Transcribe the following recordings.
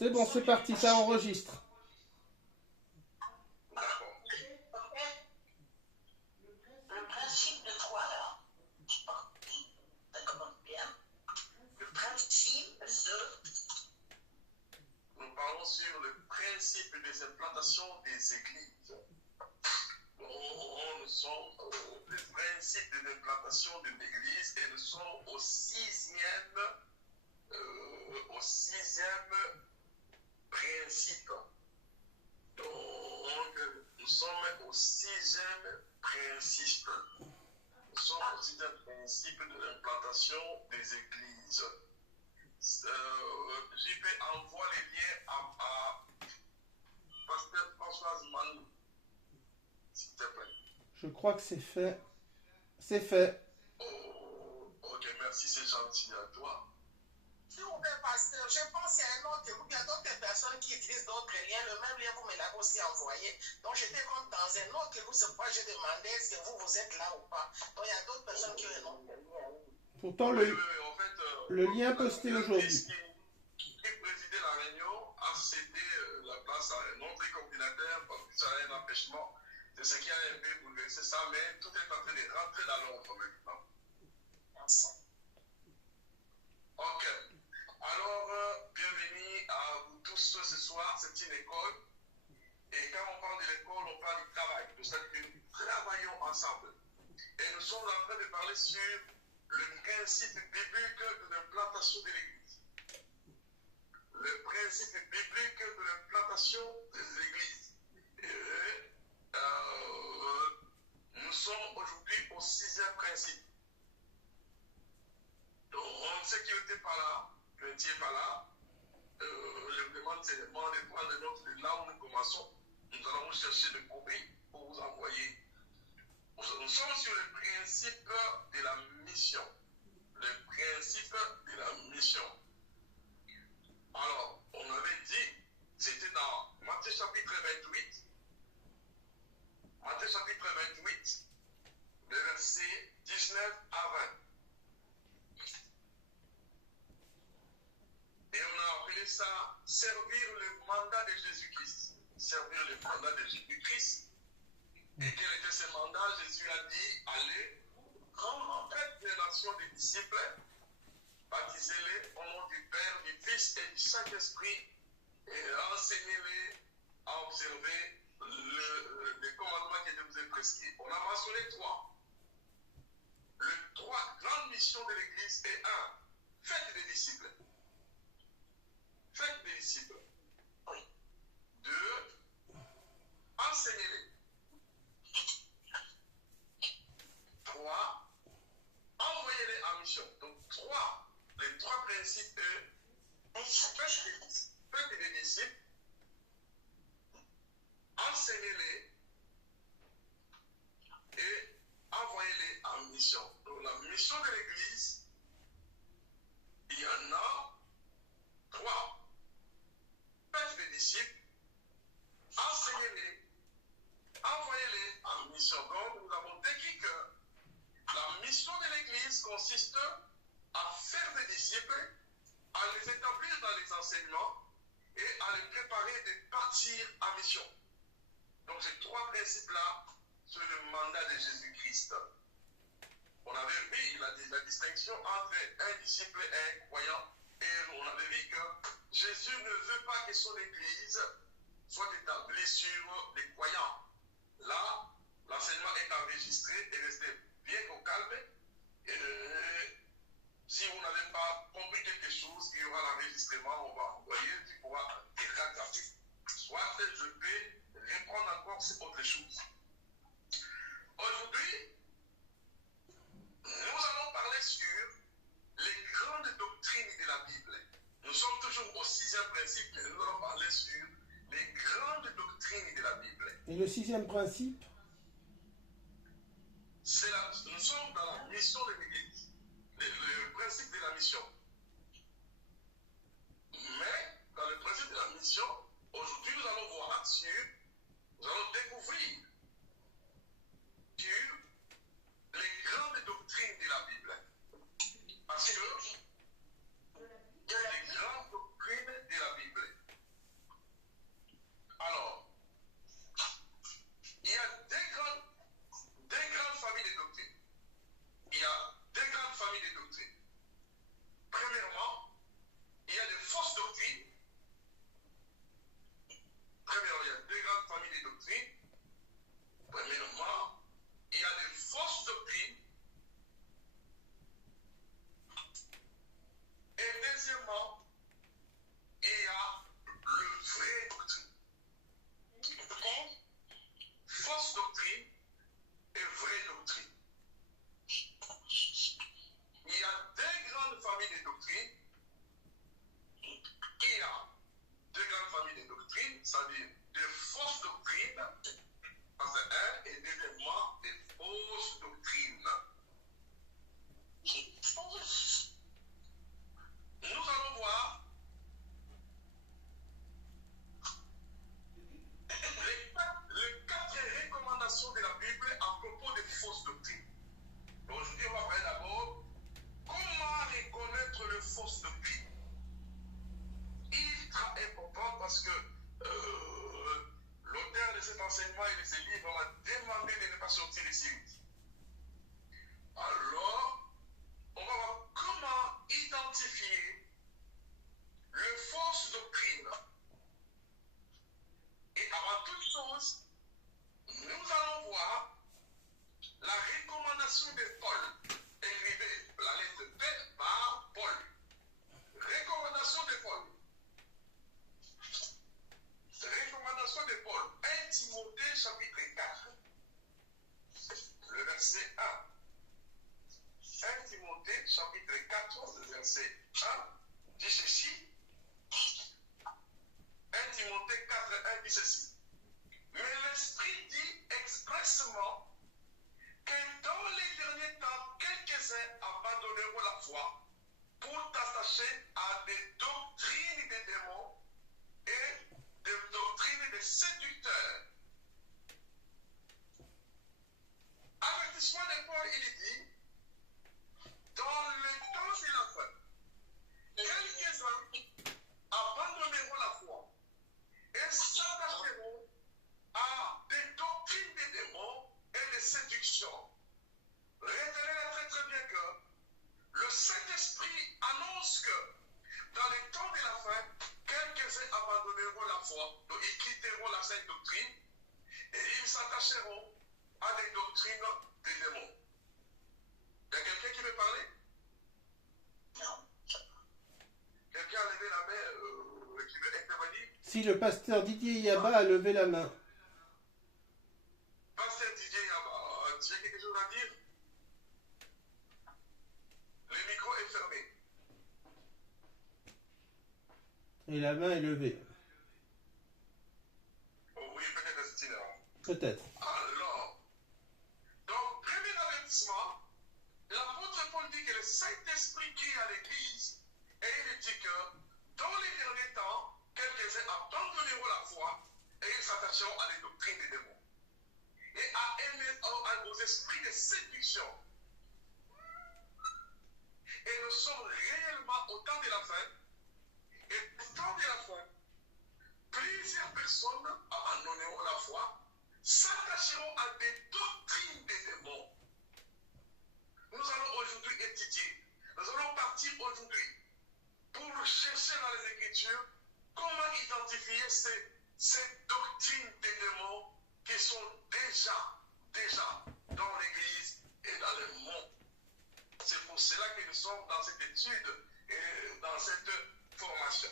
C'est bon, c'est parti, ça enregistre. D'accord. Le principe de quoi alors? Ça commence bien. Le principe de... Nous parlons sur le principe des implantations des églises. Nous sommes les principes de l'implantation de l'église et nous sommes au sixième principe. Donc, nous sommes au sixième principe. Nous sommes au sixième principe de l'implantation des églises. JP envoie les liens à Pasteur Françoise Manou, s'il te plaît. Je crois que c'est fait. C'est fait. Oh, ok, merci, c'est gentil à toi. S'il vous plaît, pasteur, je pense qu'il y a un autre, il y a d'autres personnes qui utilisent d'autres liens. Le même lien, vous me l'avez aussi envoyé. Donc, j'étais comme dans un autre que vous, c'est pourquoi je demandais est-ce que vous êtes là ou pas. Donc, il y a d'autres personnes qui ont un autre lien. Pourtant, Oui, en fait, le lien posté aujourd'hui. Qui présidait la réunion a cédé la place à un autre coordinateur parce que ça a un empêchement. C'est ce qui a un peu bouleversé ça, mais tout est en train de rentrer dans l'ordre maintenant. Merci. Ok. Alors, bienvenue à vous tous ce soir. C'est une école. Et quand on parle de l'école, on parle du travail. C'est-à-dire que nous travaillons ensemble. Et nous sommes en train de parler sur le principe biblique de l'implantation de l'Église. Le principe biblique de l'implantation de l'Église. Et nous sommes aujourd'hui au sixième principe. Donc, ceux qui n'étaient pas là, qui n'étaient pas là, je vous demande seulement de prendre note de là où nous commençons. Nous allons chercher des copies pour vous envoyer. Nous sommes sur le principe de la mission. Le principe de la mission. Alors, on avait dit, c'était dans Matthieu chapitre 28. Matthieu chapitre 28, le verset 19 à 20. Et on a appelé ça servir le mandat de Jésus-Christ. Servir le mandat de Jésus-Christ. Et quel était ce mandat? Jésus a dit, allez, faites des nations des disciples, baptisez-les au nom du Père, du Fils et du Saint-Esprit, et enseignez-les à observer les commandements que je vous ai prescrits. On a mentionné trois. Les trois grandes missions de l'Église est un, faites des disciples. Faites des disciples. Oui. Deux, enseignez-les. Trois, envoyez-les en mission. Donc, les trois principes, faites des disciples, enseignez-les et envoyez-les en mission. Donc, la mission de l'Église, il y en a trois. Faites des disciples, enseignez-les, envoyez-les en mission. Donc, nous avons décrit que la mission de l'Église consiste à faire des disciples, à les établir dans les enseignements et à les préparer de partir en mission. Donc, ces trois principes-là sont le mandat de Jésus-Christ. On avait vu la distinction entre un disciple et un croyant. Et on avait vu que Jésus ne veut pas que son Église soit établie sur les croyants. Là, l'enseignement est enregistré et restez bien au calme. Et si vous n'avez pas compris quelque chose, il y aura l'enregistrement, on va envoyer, tu pourras te rattraper. Soit je peux reprendre encore sur autre chose. Aujourd'hui, nous allons parler sur les grandes doctrines de la Bible. Nous sommes toujours au sixième principe, mais nous allons parler sur les grandes doctrines de la Bible. Et le sixième principe? Nous sommes dans la mission de l'Église, le principe de la mission. Mais dans le principe de la mission, aujourd'hui nous allons voir nous allons découvrir sur les grandes doctrines de la Bible. Parce que les grandes doctrines de la Bible. c'est-à-dire des fausses doctrines, ça c'est un, et deuxièmement, des fausses doctrines. Nous allons voir les quatre recommandations de la Bible à propos des fausses doctrines. Aujourd'hui, on va parler d'abord comment reconnaître les fausses doctrines. Ultra important parce que l'auteur de cet enseignement et de ce livre m'a demandé de ne pas sortir ici. Alors, on va voir comment identifier les fausses doctrines. Et avant toute chose, nous allons voir la recommandation de Paul, écrivée la lettre P par Paul. Recommandation de Paul. Recommandation de Paul. 1 Timothée chapitre 4, le verset 1. 1 Timothée chapitre 4, le verset 1 dit ceci. 1 Timothée 4, 1 dit ceci. Mais l'Esprit dit expressement que dans les derniers temps, quelques-uns abandonneront la foi pour t'attacher à des doctrines des démons et des doctrines des séducteurs. Avertissement de Paul, il dit, dans le temps de la fin, quelques-uns abandonneront la foi et s'attacheront à des doctrines des démons et des séductions. Retenez très très bien que le Saint-Esprit annonce que dans les temps de la fin, quelques-uns abandonneront la foi, donc ils quitteront la sainte doctrine et ils s'attacheront à des doctrines des démons. Il y a quelqu'un qui veut parler? Non. Quelqu'un a levé la main qui veut intervenir? Si le pasteur Didier Yaba a levé la main. Pasteur Didier Yaba, tu as quelque chose à dire? Le micro est fermé. Et la main est levée. Oh oui, peut-être c'est là. Peut-être. Alors, donc, premier avertissement, l'apôtre Paul dit que le Saint-Esprit qui est à l'Église, et il dit que dans les derniers temps, quelques-uns abandonneront la foi et ils s'attacheront à des doctrines des démons et aux esprits de séduction. Et nous sommes réellement au temps de la fin. Et au temps de la fin, plusieurs personnes abandonneront la foi, s'attacheront à des doctrines des démons. Nous allons aujourd'hui étudier, nous allons partir aujourd'hui pour chercher dans les Écritures comment identifier ces doctrines des démons qui sont déjà dans l'Église et dans le monde. C'est pour cela que nous sommes dans cette étude et dans cette formation.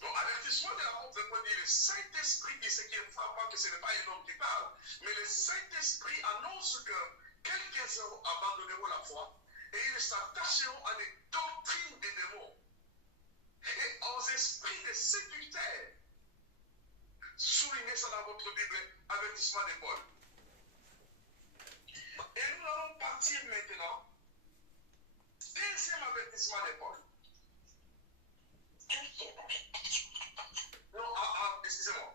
Donc, avertissement de l'apôtre Paul dit, le Saint-Esprit dit, ce qui est frappant, que ce n'est pas un homme qui parle, mais le Saint-Esprit annonce que quelques-uns abandonneront la foi et ils s'attacheront à des doctrines des démons et aux esprits des séducteurs. Soulignez ça dans votre Bible, avertissement de Paul. Et nous allons partir maintenant. Deuxième avertissement de Paul. Non, excusez-moi.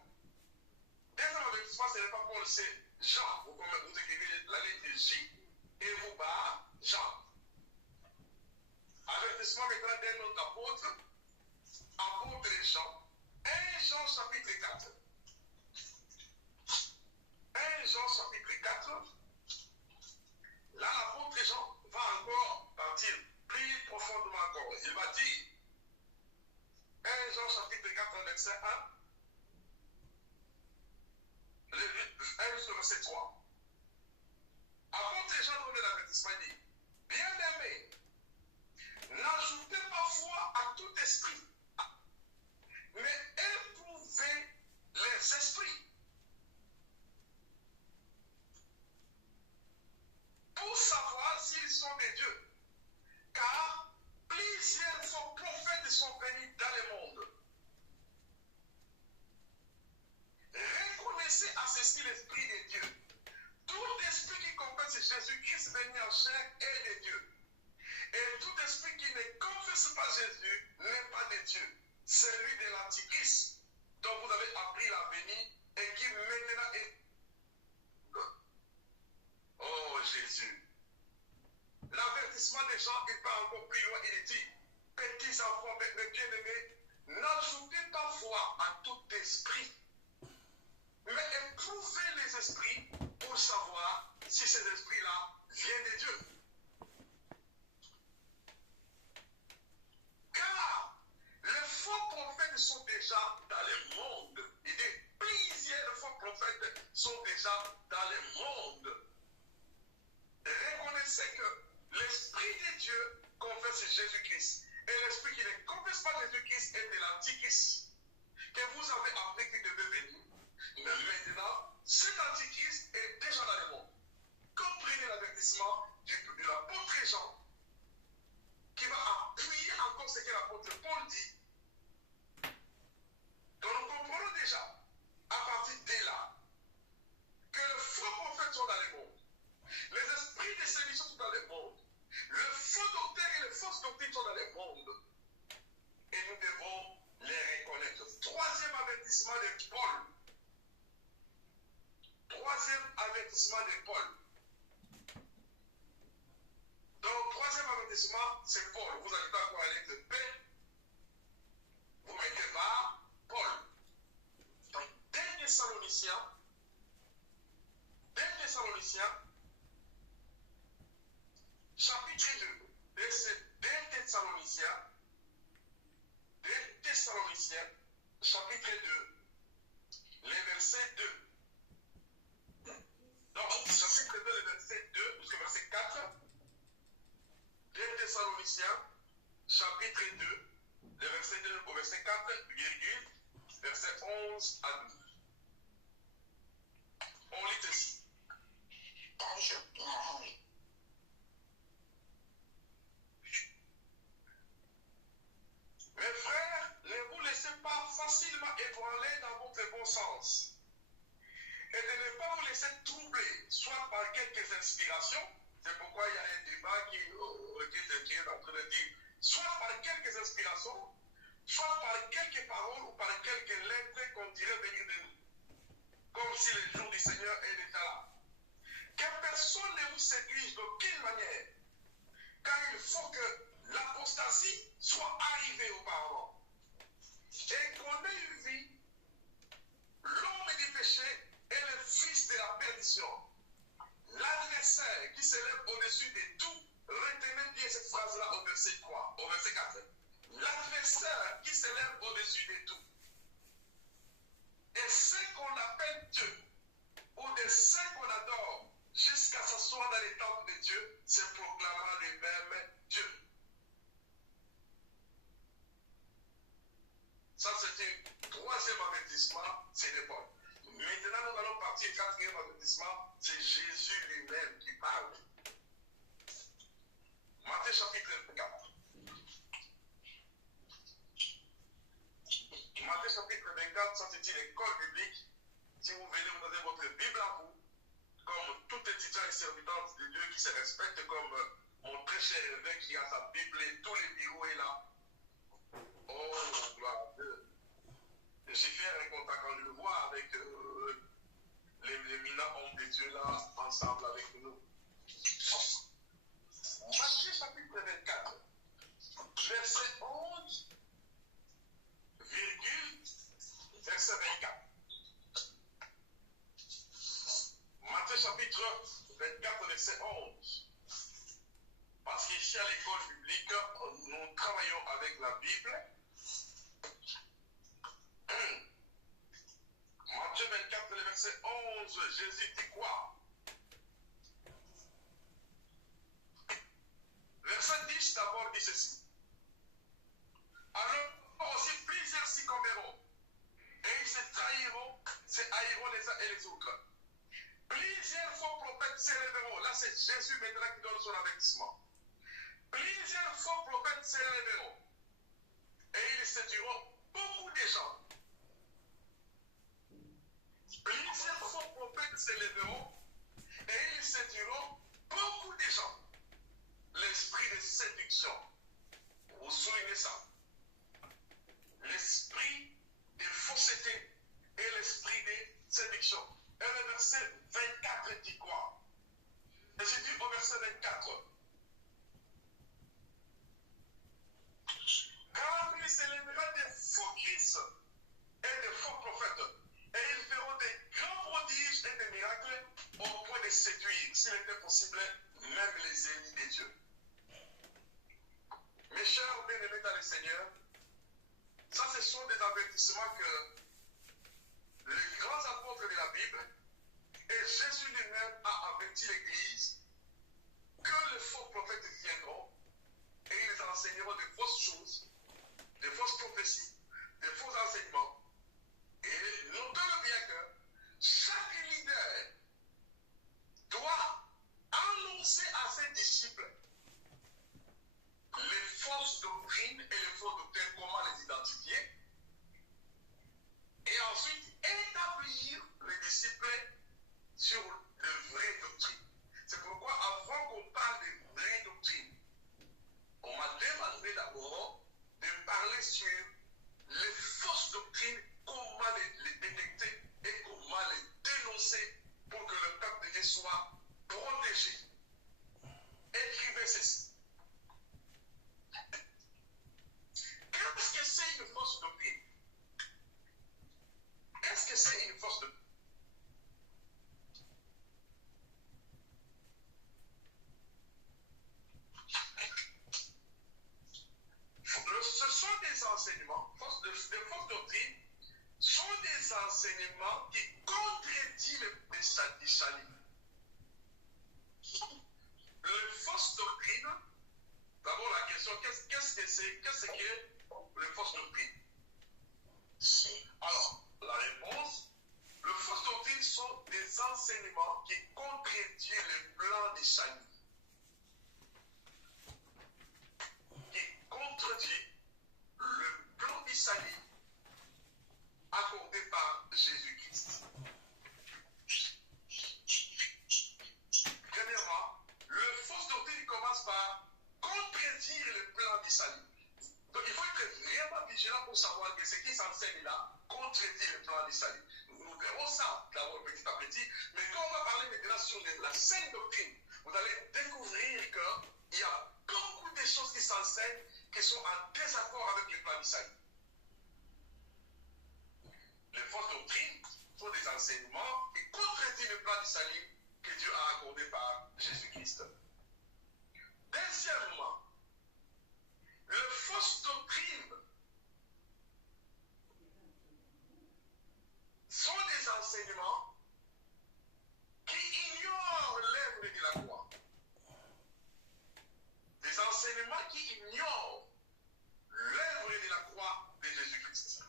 Deuxième avertissement, ce n'est pas Paul, c'est Jean. Vous écrivez la lettre J et vous barrez Jean. Avertissement maintenant d'un autre apôtre, apôtre Jean. 1 Jean chapitre 4. 1 Jean chapitre 4. Là, l'apôtre Jean va encore partir plus profondément encore. Il va dire, 1 Jean chapitre 4, verset 1, le verset 3. Apôtre Jean donne l'avertissement, il dit, bien-aimés, n'ajoutez pas foi à tout esprit, mais éprouvez les esprits, pour savoir s'ils sont des dieux. Car plusieurs faux prophètes sont venus dans le monde. l'Esprit de Dieu. Tout esprit qui confesse Jésus-Christ venu en chair est de Dieu. Et tout esprit qui ne confesse pas Jésus n'est pas de Dieu. Celui de l'Antichrist, dont vous avez appris la venue et qui maintenant est... Oh Jésus. L'avertissement des gens, il va encore plus loin. Il dit, petits enfants, mes bien-aimés, n'ajoutez pas foi à tout esprit, mais éprouvez les esprits pour savoir si ces esprits-là viennent de Dieu. Car les faux prophètes sont déjà dans le monde. Il dit, plusieurs faux prophètes sont déjà dans le monde. Reconnaissez que l'Esprit de Dieu confesse Jésus-Christ. Et l'Esprit qui ne confesse pas Jésus-Christ est de l'Antichrist. Que vous avez appris qu'il devait venir. Mais maintenant, cet Antichrist est déjà dans le monde. Comprenez l'avertissement de l'apôtre Jean, qui va appuyer encore ce que l'apôtre Paul dit. Donc nous comprenons déjà, à partir de là, que les faux prophètes sont dans le monde. Les esprits de séduction sont dans le monde. Le faux docteur et les fausses doctrines sont dans le monde. Et nous devons les reconnaître. Troisième avertissement de Paul. Troisième avertissement de Paul. Donc, troisième avertissement, c'est Paul. Vous ajoutez encore la lettre P. Vous mettez var Paul. Donc, 2 Thessaloniciens, chapitre 2. C'est 2 Thessaloniciens, chapitre 2, les versets 2. Donc, chapitre 2, le verset 2, jusqu'au verset 4. 2 Thessaloniciens, chapitre 2, le verset 2 au verset 4, virgule, verset 11 à 12. On lit ceci. Mes frères, ne vous laissez pas facilement ébranler dans votre bon sens et de ne pas vous laisser troubler, soit par quelques inspirations, c'est pourquoi il y a un débat qui est en train de dire, soit par quelques inspirations, soit par quelques paroles ou par quelques lettres qu'on dirait venir de nous, comme si le jour du Seigneur est déjà là. Que personne ne vous séduise d'aucune manière, car il faut que l'apostasie soit arrivée auparavant. Et qu'on ait eu vie, l'homme du péché est le fils de la perdition. L'adversaire qui s'élève au-dessus de tout, retenez bien cette phrase-là au verset 3, au verset 4. L'adversaire qui s'élève au-dessus de tout. Et ce qu'on appelle Dieu, ou de ce qu'on adore, jusqu'à s'asseoir dans les temples de Dieu, se proclamant lui-même Dieu. Ça, c'est un troisième avertissement, c'est de Paul. Maintenant, nous allons partir au quatrième avertissement, c'est Jésus lui-même qui parle. Matthieu chapitre 24. Matthieu chapitre 24, ça c'est une école biblique. Si vous venez, vous avez votre Bible à vous, comme tout étudiant et serviteur de Dieu qui se respecte, comme mon très cher évêque qui a sa Bible et tous les bureaux est là. Oh, gloire à Dieu. Je suis fier et content quand je le vois avec les minants hommes de Dieu là, ensemble avec nous. Matthieu chapitre 24, verset 11, virgule, verset 24. Matthieu chapitre 24, verset 11. Parce qu'ici à l'école biblique, nous travaillons avec la Bible. Matthieu 24, verset 11, Jésus dit quoi? Verset 10 d'abord dit ceci. Alors aussi plusieurs s'y commettront, et ils se trahiront, se haïront les uns et les autres. Plusieurs faux prophètes s'élèveront. Là, c'est Jésus maintenant qui donne son avertissement. Plusieurs faux prophètes s'élèveront, et ils séduiront beaucoup de gens. Plusieurs faux prophètes s'il était possible, même les ennemis des dieux. Mes chers bien-aimés dans le Seigneur, ça ce sont des avertissements que les grands apôtres de la Bible et Jésus lui-même a averti l'Église que les faux prophètes viendront et ils enseigneront de fausses choses, de fausses prophéties, de faux enseignements. Et notons bien que chaque leader doit annoncer à ses disciples les fausses doctrines et les fausses doctrines, comment les identifier, et ensuite établir les disciples sur de vraies doctrines. C'est pourquoi avant qu'on parle de vraies doctrines, on m'a demandé d'abord de parler sur les fausses doctrines, comment les détecter et comment les dénoncer pour que le peuple de Dieu soit protégé. Écrivez ceci. Qu'est-ce que c'est une fausse doctrine? Qu'est-ce que c'est une fausse doctrine? Ce sont des enseignements, des fausses doctrines, sont des enseignements qui contredisent les salut. Les fausses doctrines, d'abord la question, qu'est-ce que c'est? Qu'est-ce que les fausses doctrines? Alors, la réponse, les fausses doctrines sont des enseignements qui contredisent le plan du salut. Qui contredit le plan du salut accordé par Jésus-Christ. Premièrement, le fausse doctrine commence par contredire le plan du salut. Donc il faut être vraiment vigilant pour savoir que ce qui s'enseigne là contredit le plan du salut. Nous verrons ça d'abord petit à petit, mais quand on va parler maintenant sur la saine doctrine, vous allez découvrir qu'il y a beaucoup de choses qui s'enseignent qui sont en désaccord avec le plan du salut. Les fausses doctrines sont des enseignements qui contredisent le plan du salut que Dieu a accordé par Jésus-Christ. Deuxièmement, les fausses doctrines sont des enseignements qui ignorent l'œuvre de la croix. Des enseignements qui ignorent l'œuvre de la croix de Jésus-Christ.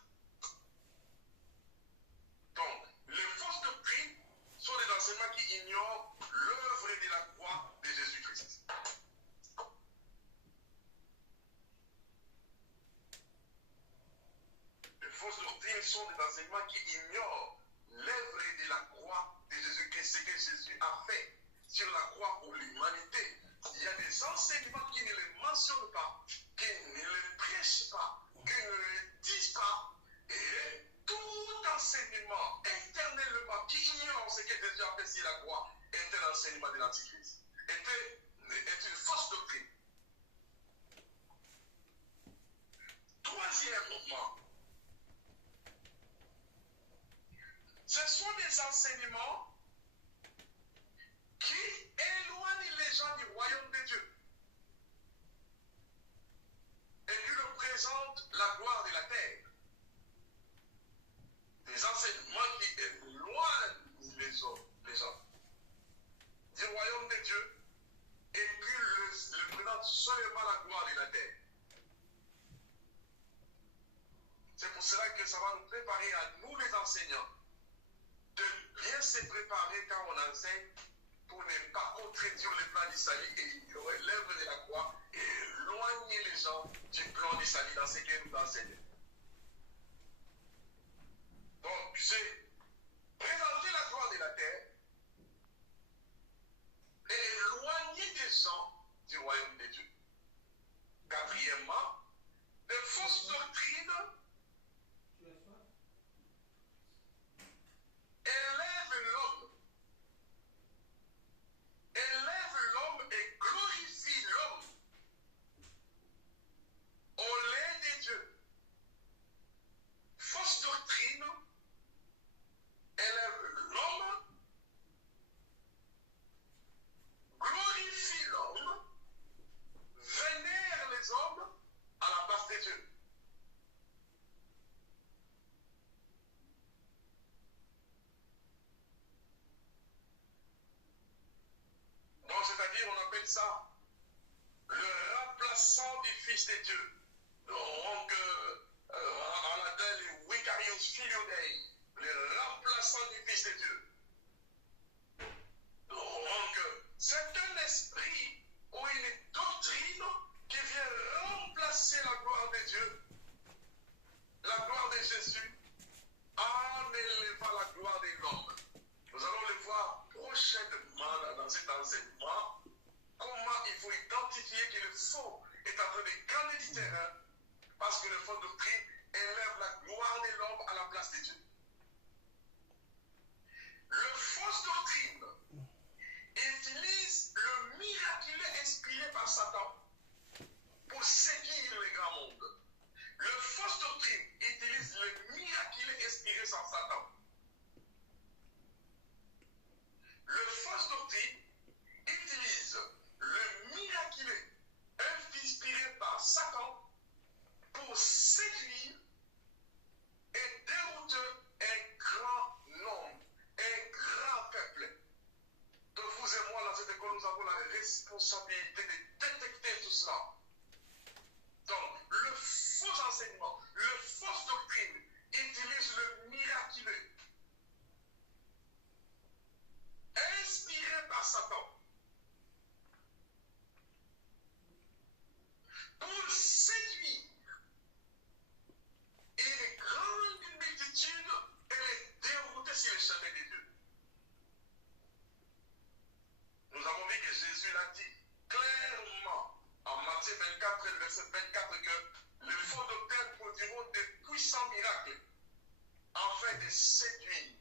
Donc, les fausses doctrines sont des enseignements qui ignorent l'œuvre de la croix de Jésus-Christ. Les fausses doctrines sont des enseignements qui ignorent l'œuvre de la croix de Jésus-Christ, ce que Jésus a fait sur la croix pour l'humanité. Il y a des enseignements qui ne les mentionnent pas, qui ne les prêchent pas, qui ne les disent pas. Et tout enseignement éternellement qui ignore ce que Jésus a fait sur la croix est un enseignement de l'Antichrist, est une fausse doctrine. Troisièmement, ce sont des enseignements qui éloignent les gens du royaume de Dieu et qui représentent la gloire de la terre. Des enseignements qui éloignent les hommes, les gens du royaume de Dieu et qui le présentent seulement la gloire de la terre. C'est pour cela que ça va nous préparer à nous les enseignants de bien se préparer quand on enseigne pour ne pas contredire le plan du salut et ignorer l'œuvre de la croix et éloigner les gens du plan du salut dans ce que nous enseignons. Donc, c'est présenter la gloire de la terre et éloigner des gens du royaume de Dieu. Quatrièmement, les fausses doctrines élèvent l'homme et glorifient l'homme au lait de Dieu. Fausse doctrine élève l'homme on appelle ça le remplaçant du Fils de Dieu. Donc, on appelle le Vicarius Filio Dei, le remplaçant du Fils de Dieu. Donc, c'est un esprit ou une doctrine qui vient remplacer la gloire de Dieu, la gloire de Jésus, en élevant la gloire de l'homme. Nous allons le voir prochainement dans cet enseignement, comment il faut identifier que le faux est en train de gagner du terrain, parce que le faux doctrine élève la gloire de l'homme à la place de Dieu. Le fausse doctrine utilise le miraculeux inspiré par Satan pour séduire le grand monde. Le fausse doctrine utilise le miraculeux inspiré par Satan. Le fausse doctrine utilise le miraculeux inspiré par Satan pour séduire et dérouter un grand nombre, un grand peuple. De vous et moi, dans cette école, nous avons la responsabilité de détecter tout cela. Donc, le faux enseignement, le fausse doctrine utilise le miraculeux, inspiré par Satan, pour séduire une grande multitude et les dérouter sur le chemin de Dieu. Nous avons vu que Jésus l'a dit clairement en Matthieu 24, verset 24, que les faux docteurs produiront des puissants miracles afin de séduire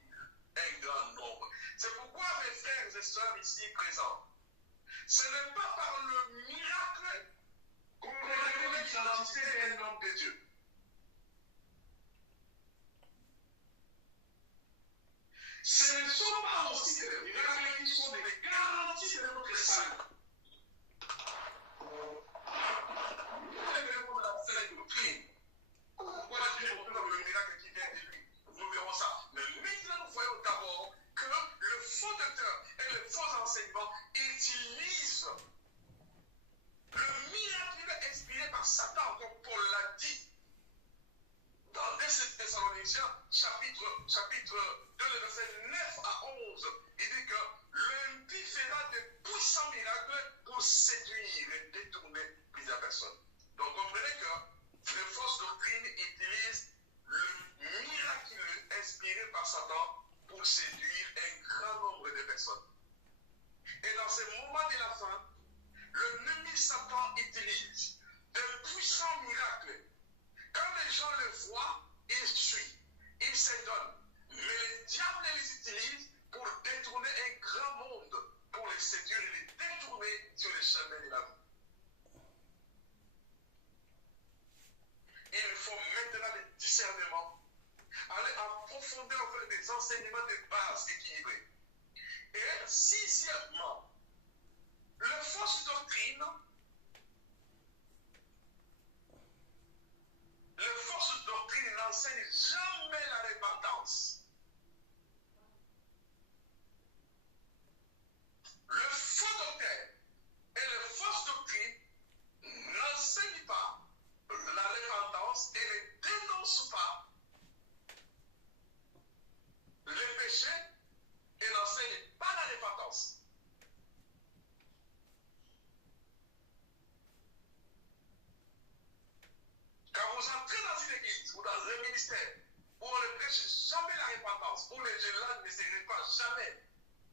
un grand nombre. C'est pourquoi, mes frères et sœurs ici présents, ce n'est pas par le miracle qu'on révèle l'identité d'un homme de Dieu. Ce ne sont pas aussi des miracles qui sont des garanties de notre salut. Nous devons la sainte doctrine. Pourquoi Dieu opère le miracle qui vient de lui? Nous verrons ça. Mais maintenant, nous voyons d'abord que le faux docteur et le faux enseignement utilisent le miracle inspiré par Satan, comme Paul l'a dit. Dans 2 Thessaloniciens, chapitre 2, le verset 9 à 11, il dit que l'impie fera de puissants miracles pour séduire et détourner plusieurs personnes. Donc comprenez que les fausses doctrines utilisent le miraculeux inspiré par Satan pour séduire un grand nombre de personnes. Et dans ces moments de la fin, l'ennemi Satan utilise de puissants miracles. Quand les gens le voient, ils suivent, ils se donnent. Mais le diable les utilise pour détourner un grand monde, pour les séduire et les détourner sur le chemin de la vie. Il faut maintenant le discernement, aller en profondeur vers des enseignements de base équilibrés. Et sixièmement, la fausse doctrine, n'enseigne jamais la repentance. Le faux docteur et la fausse doctrine n'enseignent pas la repentance et ne dénoncent pas les péchés et n'enseignent pas la repentance. Quand vous entrez dans une église ou dans un ministère où on ne prêche jamais la repentance, où les gens ne se répandent jamais,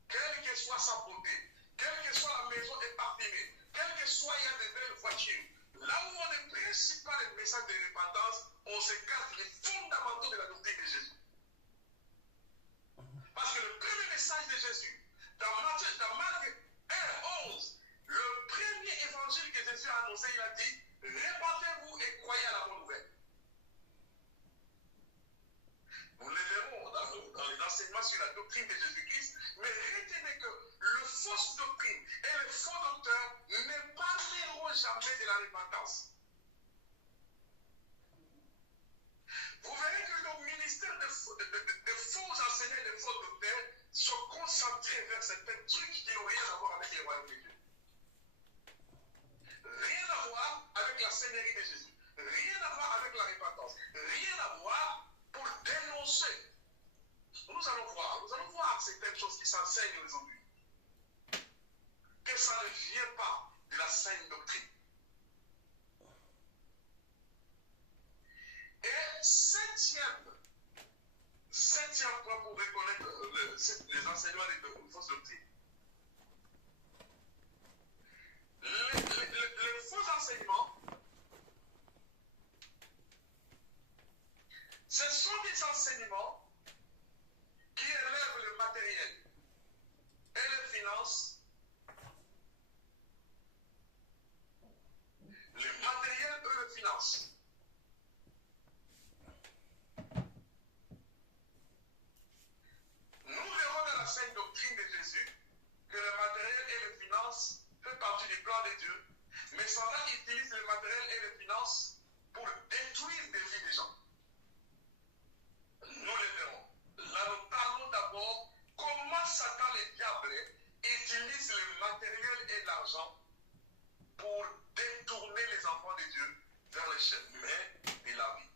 quelle que soit sa beauté, quelle que soit la maison éparpillée, quelle que soit il y a de belles voitures, là où on ne prêche pas le message de repentance, on s'écarte les fondamentaux de la doctrine de Jésus. Parce que le premier message de Jésus, dans Marc 1, 11, le premier évangile que Jésus a annoncé, il a dit, répandez-vous et croyez à la bonne nouvelle. Nous le verrons dans les enseignements sur la doctrine de Jésus-Christ, mais retenez que le fausse doctrine et le faux docteur ne parleront jamais de la repentance. Vous verrez que le ministère de faux enseignants et de faux docteurs sont concentrés vers certains trucs qui n'ont rien à voir avec les royaumes de Dieu. Seigneurie de Jésus. Rien à voir avec la repentance. Rien à voir pour dénoncer. Nous allons voir certaines choses qui s'enseignent aujourd'hui. Que ça ne vient pas de la saine doctrine. Et septième point pour reconnaître les enseignements de fausses doctrines. Les faux enseignements, ce sont des enseignements qui élèvent le matériel et les finances. Le matériel et les finances. Nous verrons dans la sainte doctrine de Jésus que le matériel et les finances fait partie du plan de Dieu, mais Satan utilise le matériel et les finances pour détruire des vies des gens. Nous les verrons. Là, nous parlons d'abord comment Satan, le diable, utilise le matériel et l'argent pour détourner les enfants de Dieu vers les chemins de la vie.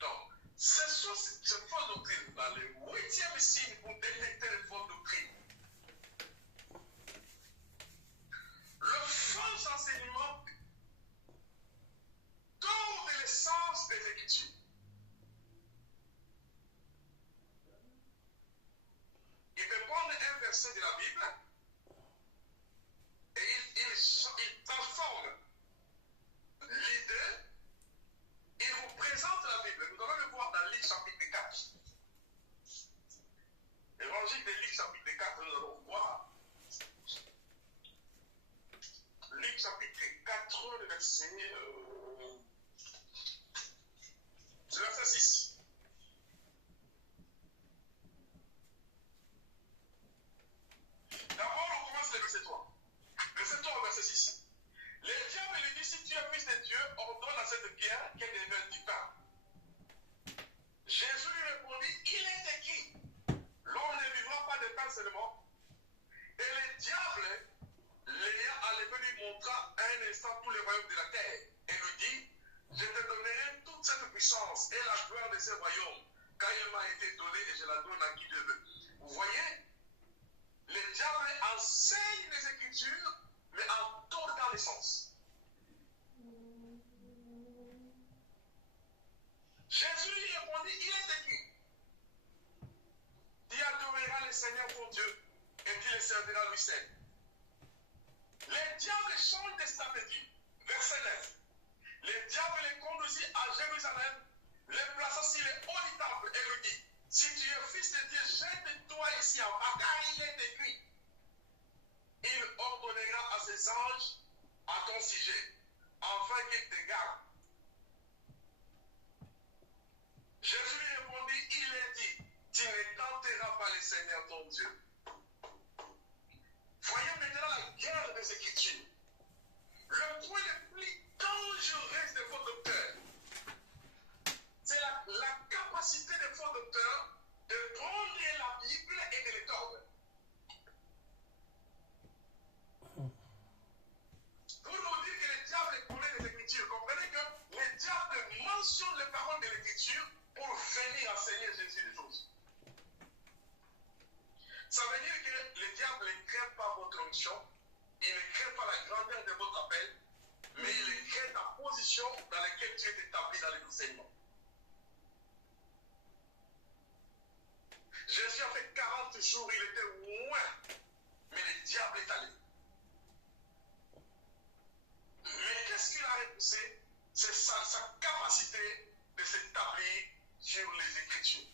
Donc, ce sont ces fausses doctrines. Dans le 8e signe pour détecter les fausses doctrines. Le faux enseignement tourne l'essence des Écritures. Il peut prendre un verset de la Bible et il transforme l'idée, il vous présente la Bible. Nous allons le voir dans Luc chapitre 4. Évangile de Luc chapitre 4, nous allons voir. Luc chapitre 4, le verset 6. D'abord, on commence le verset 3. Verset 3 au verset 6. Le diable lui dit, si tu es fils de Dieu, ordonne à cette pierre qu'elle devienne du pain. Jésus lui répondit, il est écrit, l'homme ne vivra pas de pain seulement. Et le diable, l'ayant enlevé, lui montra à un instant tous les royaumes de la terre. Et lui dit, je te donnerai toute cette puissance et la gloire de ces royaumes, car il m'a été donné et je la donne à qui je veux. Vous voyez, le diable enseigne les Écritures, mais en tordant les sens. Jésus lui répondit, il est écrit, tu adoreras le Seigneur ton Dieu et tu le serviras lui seul. Le diable change de stratégie. Verset 9. Le diable les conduisit à Jérusalem, les plaça sur les hauts du temple et lui dit, si tu es fils de Dieu, jette-toi ici en bas, car il est écrit. Il ordonnera à ses anges à ton sujet, afin qu'ils te gardent. Jésus lui répondit, il est dit, tu ne tenteras pas le Seigneur ton Dieu. Voyons maintenant la guerre des Écritures. Le point le plus dangereux des faux docteurs, c'est la capacité des faux docteurs de prendre la Bible et de les tordre. Pour nous dire que le diable connaît les Écritures, comprenez que le diable mentionne les paroles de l'Écriture pour venir enseigner Jésus des choses. Ça veut dire que le diable ne craint pas votre onction, il ne craint pas la grandeur de votre appel, mais il craint la position dans laquelle tu es établi dans les enseignements. Jésus a fait 40 jours, il était loin, mais le diable est allé. Mais qu'est-ce qu'il a repoussé? C'est sa capacité de s'établir sur les Écritures.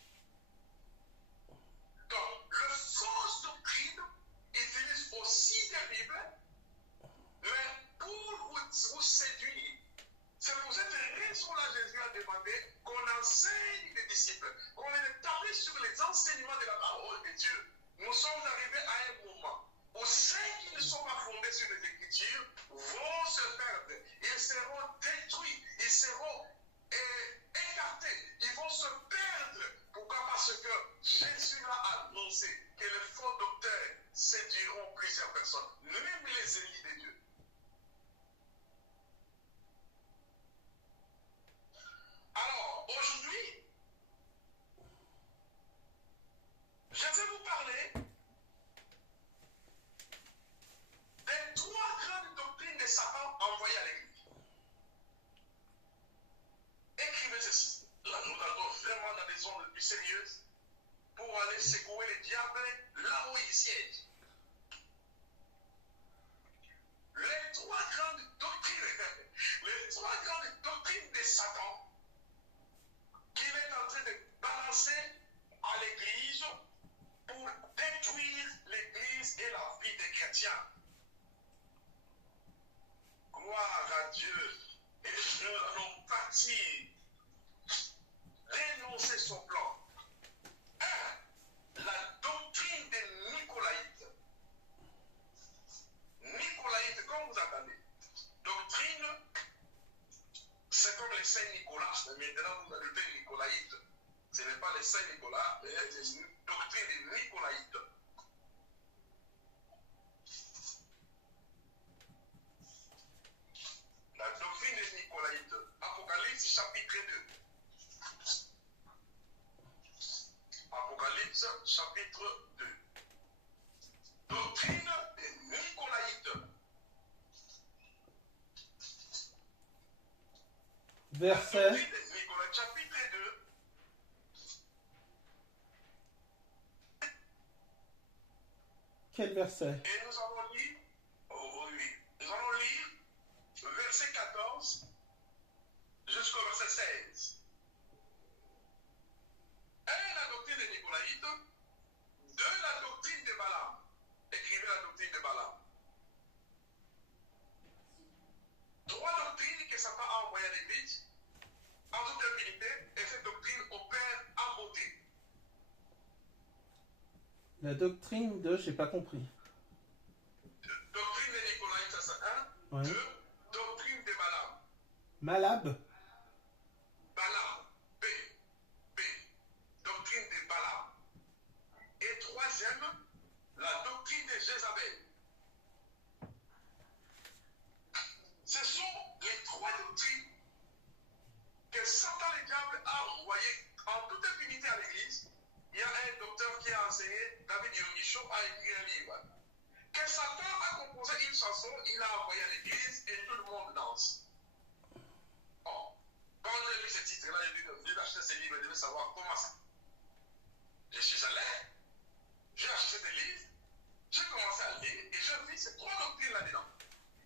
Donc, le fausse doctrine utilise aussi des Bibles, mais pour vous séduire. C'est pour cette raison-là que Jésus a demandé qu'on enseigne les disciples, qu'on les établisse sur les enseignements de la parole de Dieu. Nous sommes arrivés à un moment où ceux qui ne sont pas fondés sur les Écritures vont se perdre. Ils seront détruits, ils seront écartés, ils vont se perdre. Pourquoi? Parce que Jésus a annoncé que les faux docteurs séduiront plusieurs personnes, même les élus de Dieu. aujourd'hui, je vais vous parler des 3 grandes doctrines de Satan envoyées à l'Église. Écrivez ceci. Là, nous allons vraiment dans des zones plus sérieuses pour aller secouer les diables là où ils siègent. Les 3 grandes doctrines de Satan qu'il est en train de balancer à l'Église pour détruire l'Église et la vie des chrétiens. Gloire à Dieu. Et nous allons partir, dénoncer son plan. 1. La doctrine des Nicolaïtes. Nicolaïtes, comme vous entendez. Doctrine, c'est comme les saints Nicolas. Mais maintenant, vous ajoutez Nicolaïtes. Ce n'est pas les saints Nicolas, mais c'est une doctrine des Nicolaïtes. La doctrine des Nicolaïtes. Apocalypse chapitre 2. Apocalypse chapitre 2. Doctrine des Nicolaïtes. Verset. Doctrine des Nicolaïtes, chapitre 2. Quel verset? Et nous allons lire, oh oui, nous allons lire verset 14 jusqu'au verset 16. 1. La doctrine des Nicolaïtes. 2. La doctrine de Balaam. Écrivez la doctrine de Balaam. 3 doctrines que Satan a envoyées à l'Église en toute humilité, et cette doctrine opère en beauté. La doctrine de, j'ai pas compris. Doctrine des Nicolaïtes, ça c'est 1. Ouais. 2. Doctrine de Balaam. Malab. Balaam. B. Doctrine de Balaam. Et 3e, la doctrine de Jézabel. Ce sont les 3 doctrines que Satan le diable a envoyées en toute impunité à l'Église. Il y a un docteur qui a enseigné, David Yongisho a écrit un livre. Que Satan a composé une chanson, il l'a envoyée à l'Église et tout le monde danse. Oh, quand j'ai lu ce titre-là, j'ai dit, je vais acheter ce livre, je vais savoir comment ça. Je suis allé, j'ai acheté ce livre, j'ai commencé à lire et je vis ces 3 doctrines là-dedans.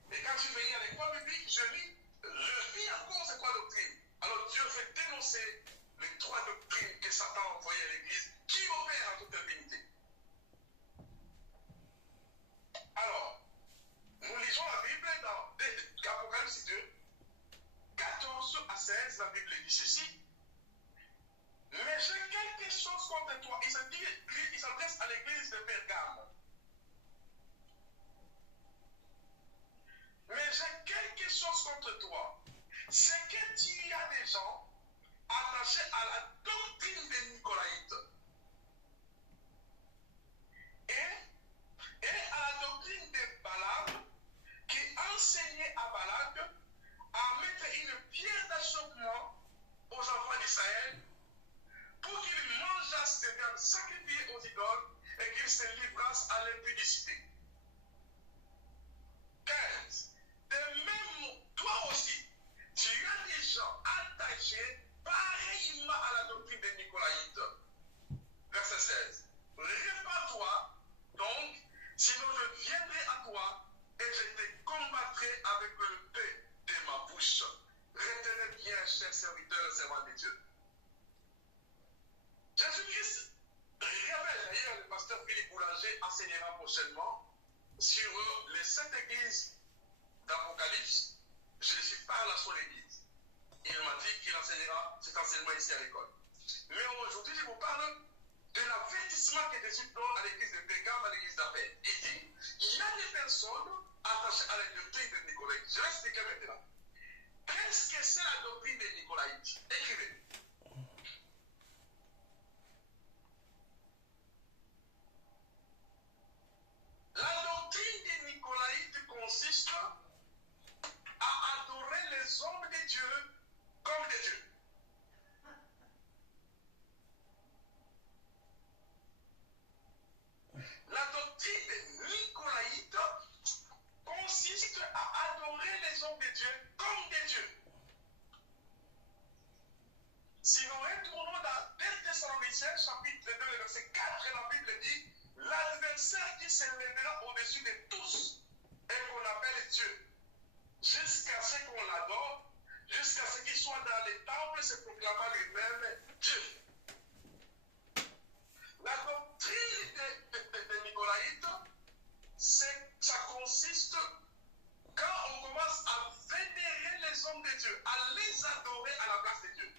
Et quand je vais à l'école biblique, je vis encore ces 3 doctrines. Alors Dieu fait dénoncer les 3 doctrines que Satan a envoyées à l'Église qui opèrent en toute impunité. Alors, nous lisons la Bible dans Apocalypse 2, 14 à 16, la Bible dit ceci. Mais j'ai quelque chose contre toi. Il s'adresse à l'église de Pergame. Mais j'ai quelque chose contre toi. C'est que tu as des gens attachés à la doctrine des Nicolaïtes. Et à la doctrine de Balaam, qui enseignait à Balak à mettre une pierre d'achoppement aux enfants d'Israël pour qu'ils mangeassent des viandes sacrifiées aux idoles et qu'ils se livrassent à l'impudicité. 15. De même, toi aussi, tu as des gens attachés pareillement à la doctrine des Nicolaïtes. Verset 16. Répands-toi donc, sinon je viendrai à toi et je te combattrai avec le paix de ma bouche. Retenez bien, chers serviteurs et servants de Dieu. Jésus-Christ révèle, d'ailleurs, le pasteur Philippe Boulanger enseignera prochainement sur les 7 églises d'Apocalypse. Jésus parle à son église. Il m'a dit qu'il enseignera cet enseignement ici à l'école. Mais aujourd'hui, je vous parle de l'avertissement que Jésus donne à l'église de Pergame, à l'église d'Appel. Il dit, il y a des personnes attachées à la doctrine de Nicolaïte. Je vais expliquer maintenant. Qu'est-ce que c'est la doctrine de Nicolaïte? Écrivez. La doctrine des Nicolaïtes consiste à adorer les hommes de Dieu comme des dieux. Si nous retournons dans 2 Thessaloniciens, chapitre 2, verset 4, la Bible dit, l'adversaire qui s'élèvera au-dessus de tous et qu'on appelle Dieu, jusqu'à ce qu'on l'adore, jusqu'à ce qu'il soit dans les temples, se proclamant lui-même Dieu. La doctrine des Nicolaïtes, ça consiste, quand on commence à vénérer les hommes de Dieu, à les adorer à la place de Dieu.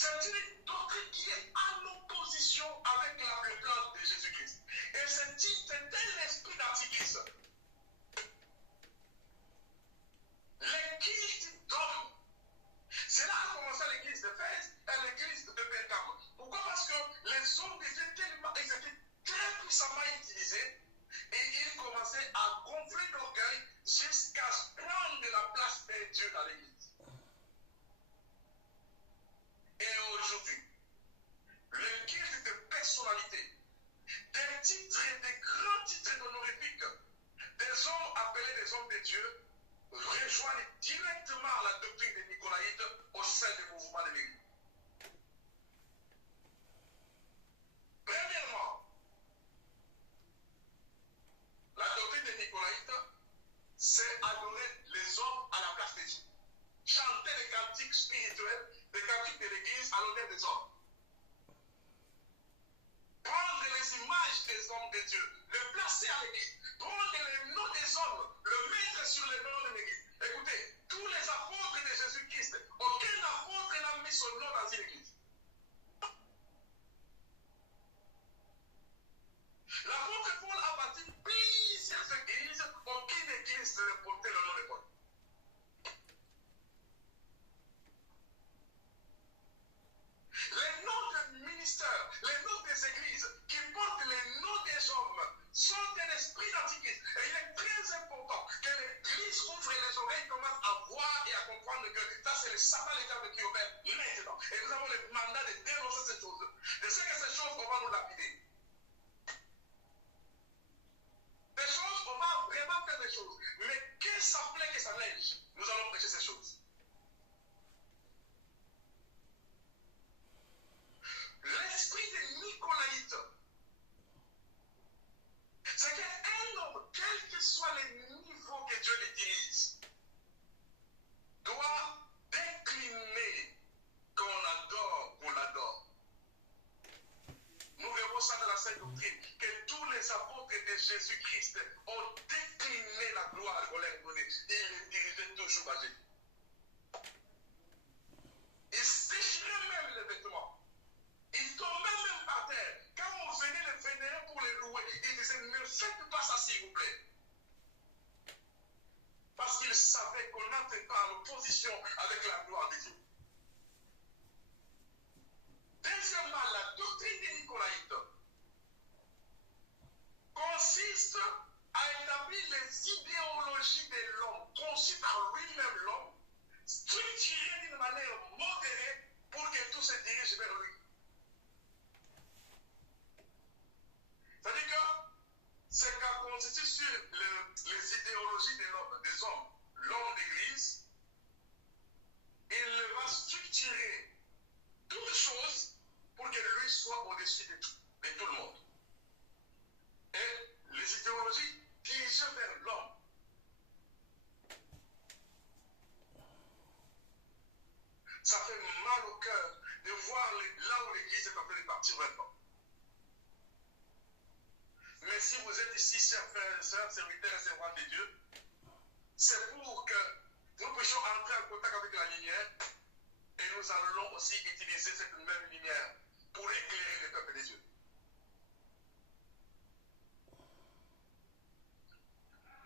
C'est une doctrine qui est en opposition avec le plan de Jésus-Christ. Et c'est un esprit d'antichrist. L'église d'hommes. Cela a commencé à l'église d'Éphèse et à l'église de Pergame. Pourquoi? Parce que les hommes étaient très puissamment utilisés et ils commençaient à gonfler l'orgueil jusqu'à prendre la place de Dieu dans l'église. Et aujourd'hui, le culte de personnalité, des titres, des grands titres honorifiques, des hommes appelés des hommes de Dieu, rejoignent directement la doctrine des Nicolaïtes au sein du mouvement de l'Église. Premièrement, la doctrine des Nicolaïtes, c'est adorer les hommes à la place de Dieu. Chanter les cantiques spirituels, les cantiques de l'Église à l'honneur des hommes. Prendre les images des hommes de Dieu, les placer à l'Église. Prendre les noms des hommes, le mettre sur les noms de l'Église. Écoutez, tous les apôtres de Jésus-Christ, aucun apôtre n'a mis son nom dans une église. L'apôtre Paul a bâti plusieurs églises, aucune église ne portait le nom de Paul. Les noms des ministères, les noms des églises qui portent les noms des hommes sont un esprit d'antichrist. Et il est très important que l'église ouvre les oreilles, commence à voir et à comprendre que ça c'est le sabbat légal qui opère maintenant. Et nous avons le mandat de dénoncer ces choses. De ce que ces choses, on va nous lapider. Des choses, on va vraiment faire des choses. Mais que ça plaît, que ça neige, nous allons prêcher ces choses. L'esprit des Nicolaïtes, c'est qu'un homme, quel que soit le niveau que Dieu l'utilise, doit décliner qu'on l'adore. Nous verrons ça dans la Sainte Doctrine, que tous les apôtres de Jésus-Christ ont décliné la gloire qu'on leur donnait et les dirigeaient toujours à Jésus. Ils sécheraient même les vêtements. Ils tombaient même par terre. Quand on venait les vénérer pour les louer, ils disaient ne faites pas ça s'il vous plaît. Parce qu'ils savaient qu'on n'entrait pas en opposition avec la gloire de Dieu. Deuxièmement, la doctrine des Nicolaïtes consiste à établir les idéologies de l'homme, conçues par lui-même l'homme, structurées d'une manière modérée pour que tout se dirige vers lui. C'est-à-dire que c'est qu'à constituer sur les idéologies des hommes, l'homme d'église, il va structurer toutes choses pour que lui soit au-dessus de tout le monde. Et les idéologies dirigées vers l'homme. Ça fait mal au cœur de voir là où l'église est en train de partir maintenant. Mais si vous êtes ici, chers frères et sœurs, serviteurs et servantes de Dieu, c'est pour que nous puissions entrer en contact avec la lumière et nous allons aussi utiliser cette même lumière pour éclairer le peuple de Dieu.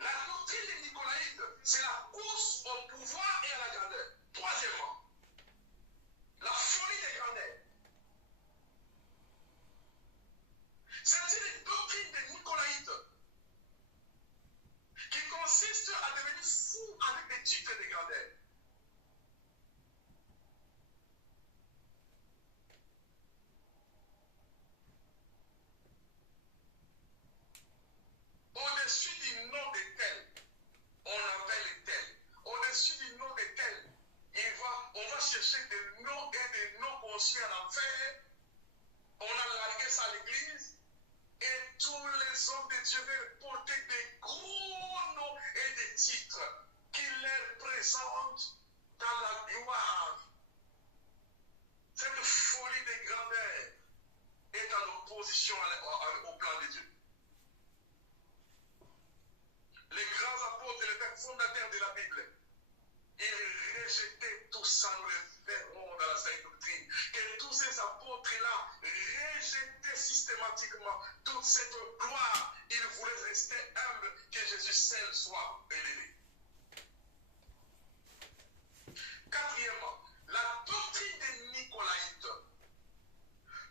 La doctrine des Nicolaïtes, c'est la course au pouvoir et à la grandeur. Troisièmement, la folie des grandeurs. C'est une doctrine des Nicolaïtes qui consiste à devenir fou avec des titres de grandeur. Au-dessus du nom de tel, on appelle tel. Au-dessus du nom de tel, ils et des noms construits en enfer. On a largué ça à l'église. Et tous les hommes de Dieu veulent porter des gros noms et des titres qui leur présentent dans la gloire. Cette folie des grandeurs est en opposition au plan de Dieu. Les grands apôtres et les pères fondateurs de la Bible, ils rejetaient tout ça, nous le verrons dans la Sainte Doctrine, que tous ces apôtres-là rejetaient systématiquement toute cette gloire. Ils voulaient rester humbles, que Jésus seul soit élevé. Quatrièmement, la doctrine des Nicolaïtes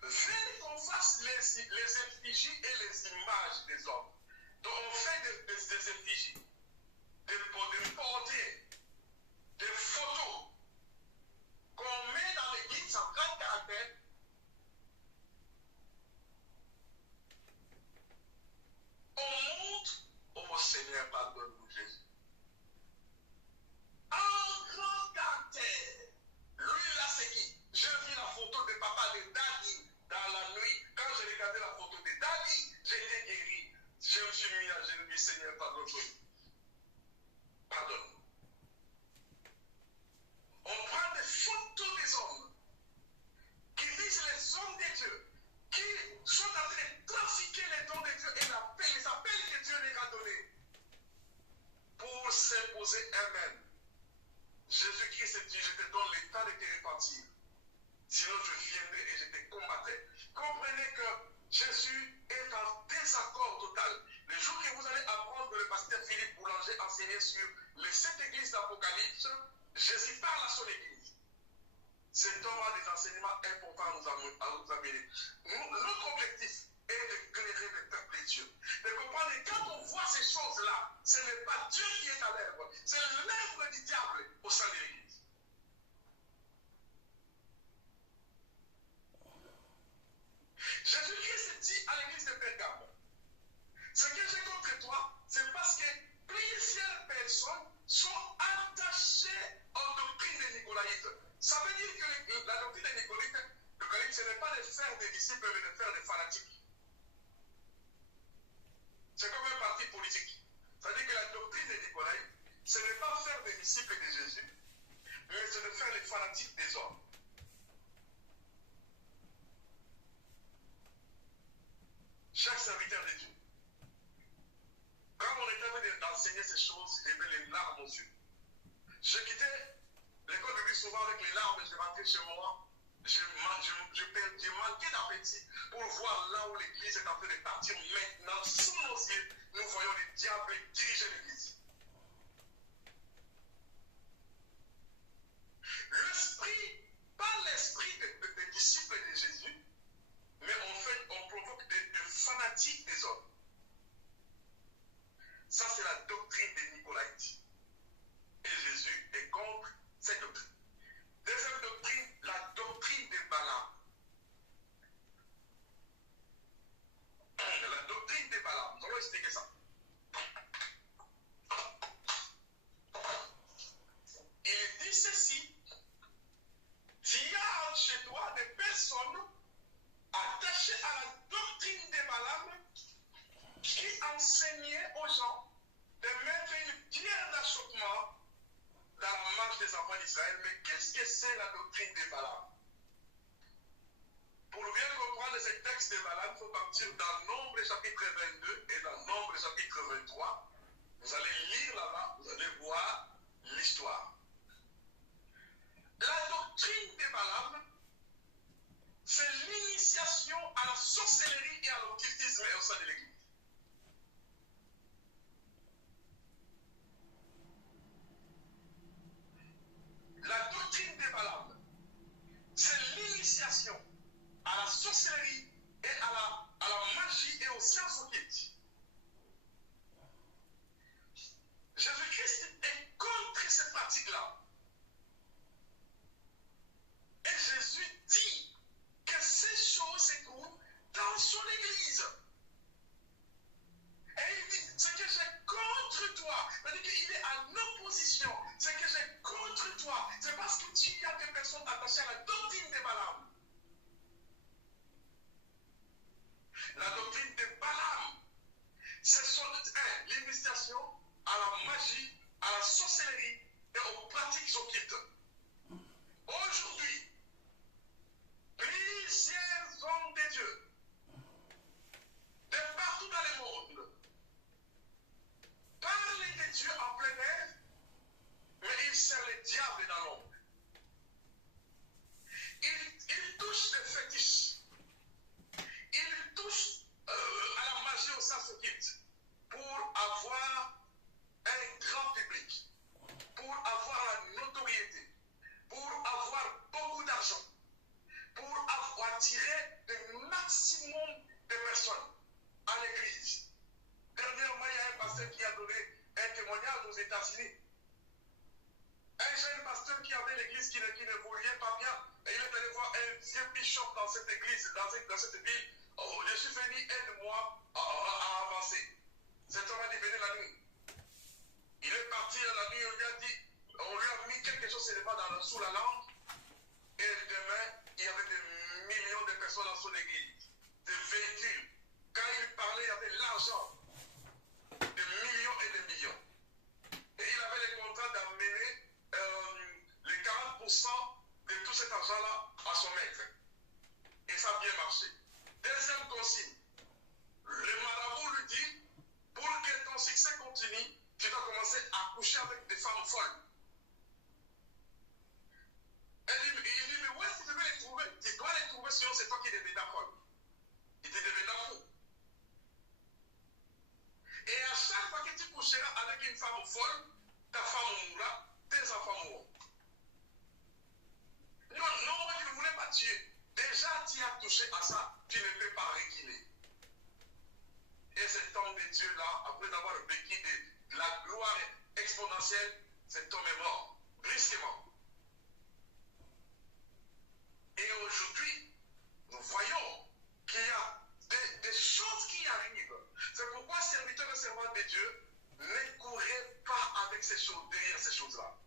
veut qu'on fasse les effigies et les images des hommes. Donc on fait des effigies, des portraits, des photos qu'on met dans l'église en grand caractère. On montre, oh Seigneur, pardonne-nous Jésus. En grand caractère. Lui là c'est qui? Je vis la photo de papa de Daddy dans la nuit. Quand j'ai regardé la photo de Daddy, j'étais guéri. Je me suis mis à genoux, Seigneur, pardonne-nous. Pardonne-nous. On prend des photos des hommes qui disent les hommes de Dieu, qui sont en train de trafiquer les dons de Dieu et les appels que Dieu leur a donnés pour s'imposer eux-mêmes. Jésus-Christ dit, je te donne l'état de te repentir. Sinon je viendrai et je te combattrai. Comprenez que Jésus est en désaccord total. Le jour que vous allez apprendre que le pasteur Philippe Boulanger enseignait sur les 7 églises d'Apocalypse, Jésus parle à son église. Cet homme a des enseignements importants à nous amener. Notre objectif est d'éclairer le peuple de Dieu. De comprendre que quand on voit ces choses-là, ce n'est pas Dieu qui est à l'œuvre, c'est l'œuvre du diable au sein de l'église. Jésus-Christ dit à l'église de Pergame, ce que j'ai contre toi, c'est parce que plusieurs personnes sont attachées aux doctrines des Nicolaïtes. Ça veut dire que la doctrine des Nicolaïtes, ce n'est pas de faire des disciples, mais de faire des fanatiques. C'est comme un parti politique. Ça veut dire que la doctrine des Nicolaïtes, ce n'est pas faire des disciples de Jésus, mais c'est de faire les fanatiques des hommes. Chaque serviteur de Dieu. Quand on était en train d'enseigner ces choses, j'avais les larmes aux yeux. Je quittais l'école biblique souvent avec les larmes, je rentrais chez moi. J'ai manqué d'appétit pour voir là où l'église est en train de partir. Maintenant, sous nos yeux, nous voyons les diables diriger l'église. L'esprit, pas l'esprit des disciples de Jésus, mais on provoque des fanatiques des hommes. Ça, c'est la doctrine des Nicolaïtes. Et Jésus est contre cette doctrine. Deuxième doctrine, la doctrine des Balaam. La doctrine des Balaam. Nous allons expliquer ça. Il dit ceci. Tu as chez toi des personnes attachées à la doctrine des Balaam qui enseignaient aux gens de mettre une pierre d'achoppement dans la marche des enfants d'Israël. Mais qu'est-ce que c'est la doctrine des Balaam? Pour bien comprendre ce texte de Balaam, il faut partir dans Nombre chapitre 22 et dans Nombre chapitre 23. Vous allez lire là-bas, vous allez voir l'histoire. La doctrine des Balaam, c'est l'initiation à la sorcellerie et à l'occultisme au sein de l'Église. La doctrine des Balaam, c'est l'initiation à la sorcellerie et à la magie et aux sciences occultes. Jésus-Christ est contre ces pratiques-là. Et Jésus dit que ces choses se trouvent dans son Église. Et il dit, ce que j'ai contre toi, c'est-à-dire qu'il est en opposition, ce que j'ai contre toi, c'est parce que tu as des personnes attachées à la doctrine exoquite. Aujourd'hui, plusieurs hommes de Dieu, de partout dans le monde, parlent de Dieu en plein air, mais ils servent le diable dans l'ombre. Ils touchent des fétiches. Ils touchent à la magie au sansokite pour avoir un grand public, pour avoir la notoriété, pour avoir beaucoup d'argent, pour attirer le maximum de personnes à l'église. Dernièrement, il y a un pasteur qui a donné un témoignage aux États-Unis. Un jeune pasteur qui avait l'église qui n'évoluait pas bien, et il est allé voir un vieux bishop dans cette église, dans cette ville. Oh, je suis venu, aide-moi à avancer. Cet homme a dit, venez la nuit. Il est parti la nuit, on lui a mis quelque chose sous la langue, et demain, il y avait des millions de personnes dans son église, des véhicules. Quand il parlait, il y avait de l'argent, des millions et des millions. Et il avait le contrat d'amener les 40% de tout cet argent-là à son maître. Et ça a bien marché. Deuxième consigne, le marabout lui dit, pour que ton succès continue, tu dois commencer à coucher avec des femmes folles. Il dit, mais où est-ce que tu veux les trouver? Tu dois les trouver, sinon c'est toi qui deviendras folle. Il te deviendra fou. Et à chaque fois que tu coucheras avec une femme folle, ta femme mourra, tes enfants mourront. Non, moi je ne voulais pas tuer. Déjà tu as touché à ça, tu ne peux pas réguler. Et cet homme de Dieu-là, après avoir vécu de la gloire exponentielle, cet homme est mort, brusquement. Et aujourd'hui, nous voyons qu'il y a des choses qui arrivent. C'est pourquoi serviteurs et servantes de Dieu, ne courez pas avec ces choses, derrière ces choses-là.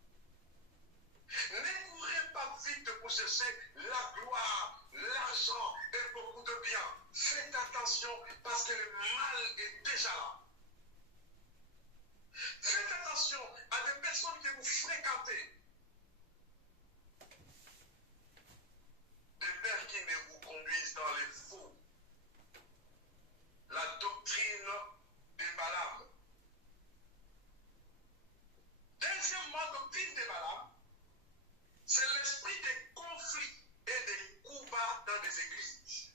Ne courez pas vite pour chercher la gloire, l'argent et beaucoup de biens. Faites attention parce que le mal est déjà là. Faites attention à des personnes que vous fréquentez. Des pères qui ne vous conduisent dans les faux. La doctrine de Balaam. Deuxièmement, doctrine de Balaam, c'est l'esprit des conflits et des coups bas dans les églises.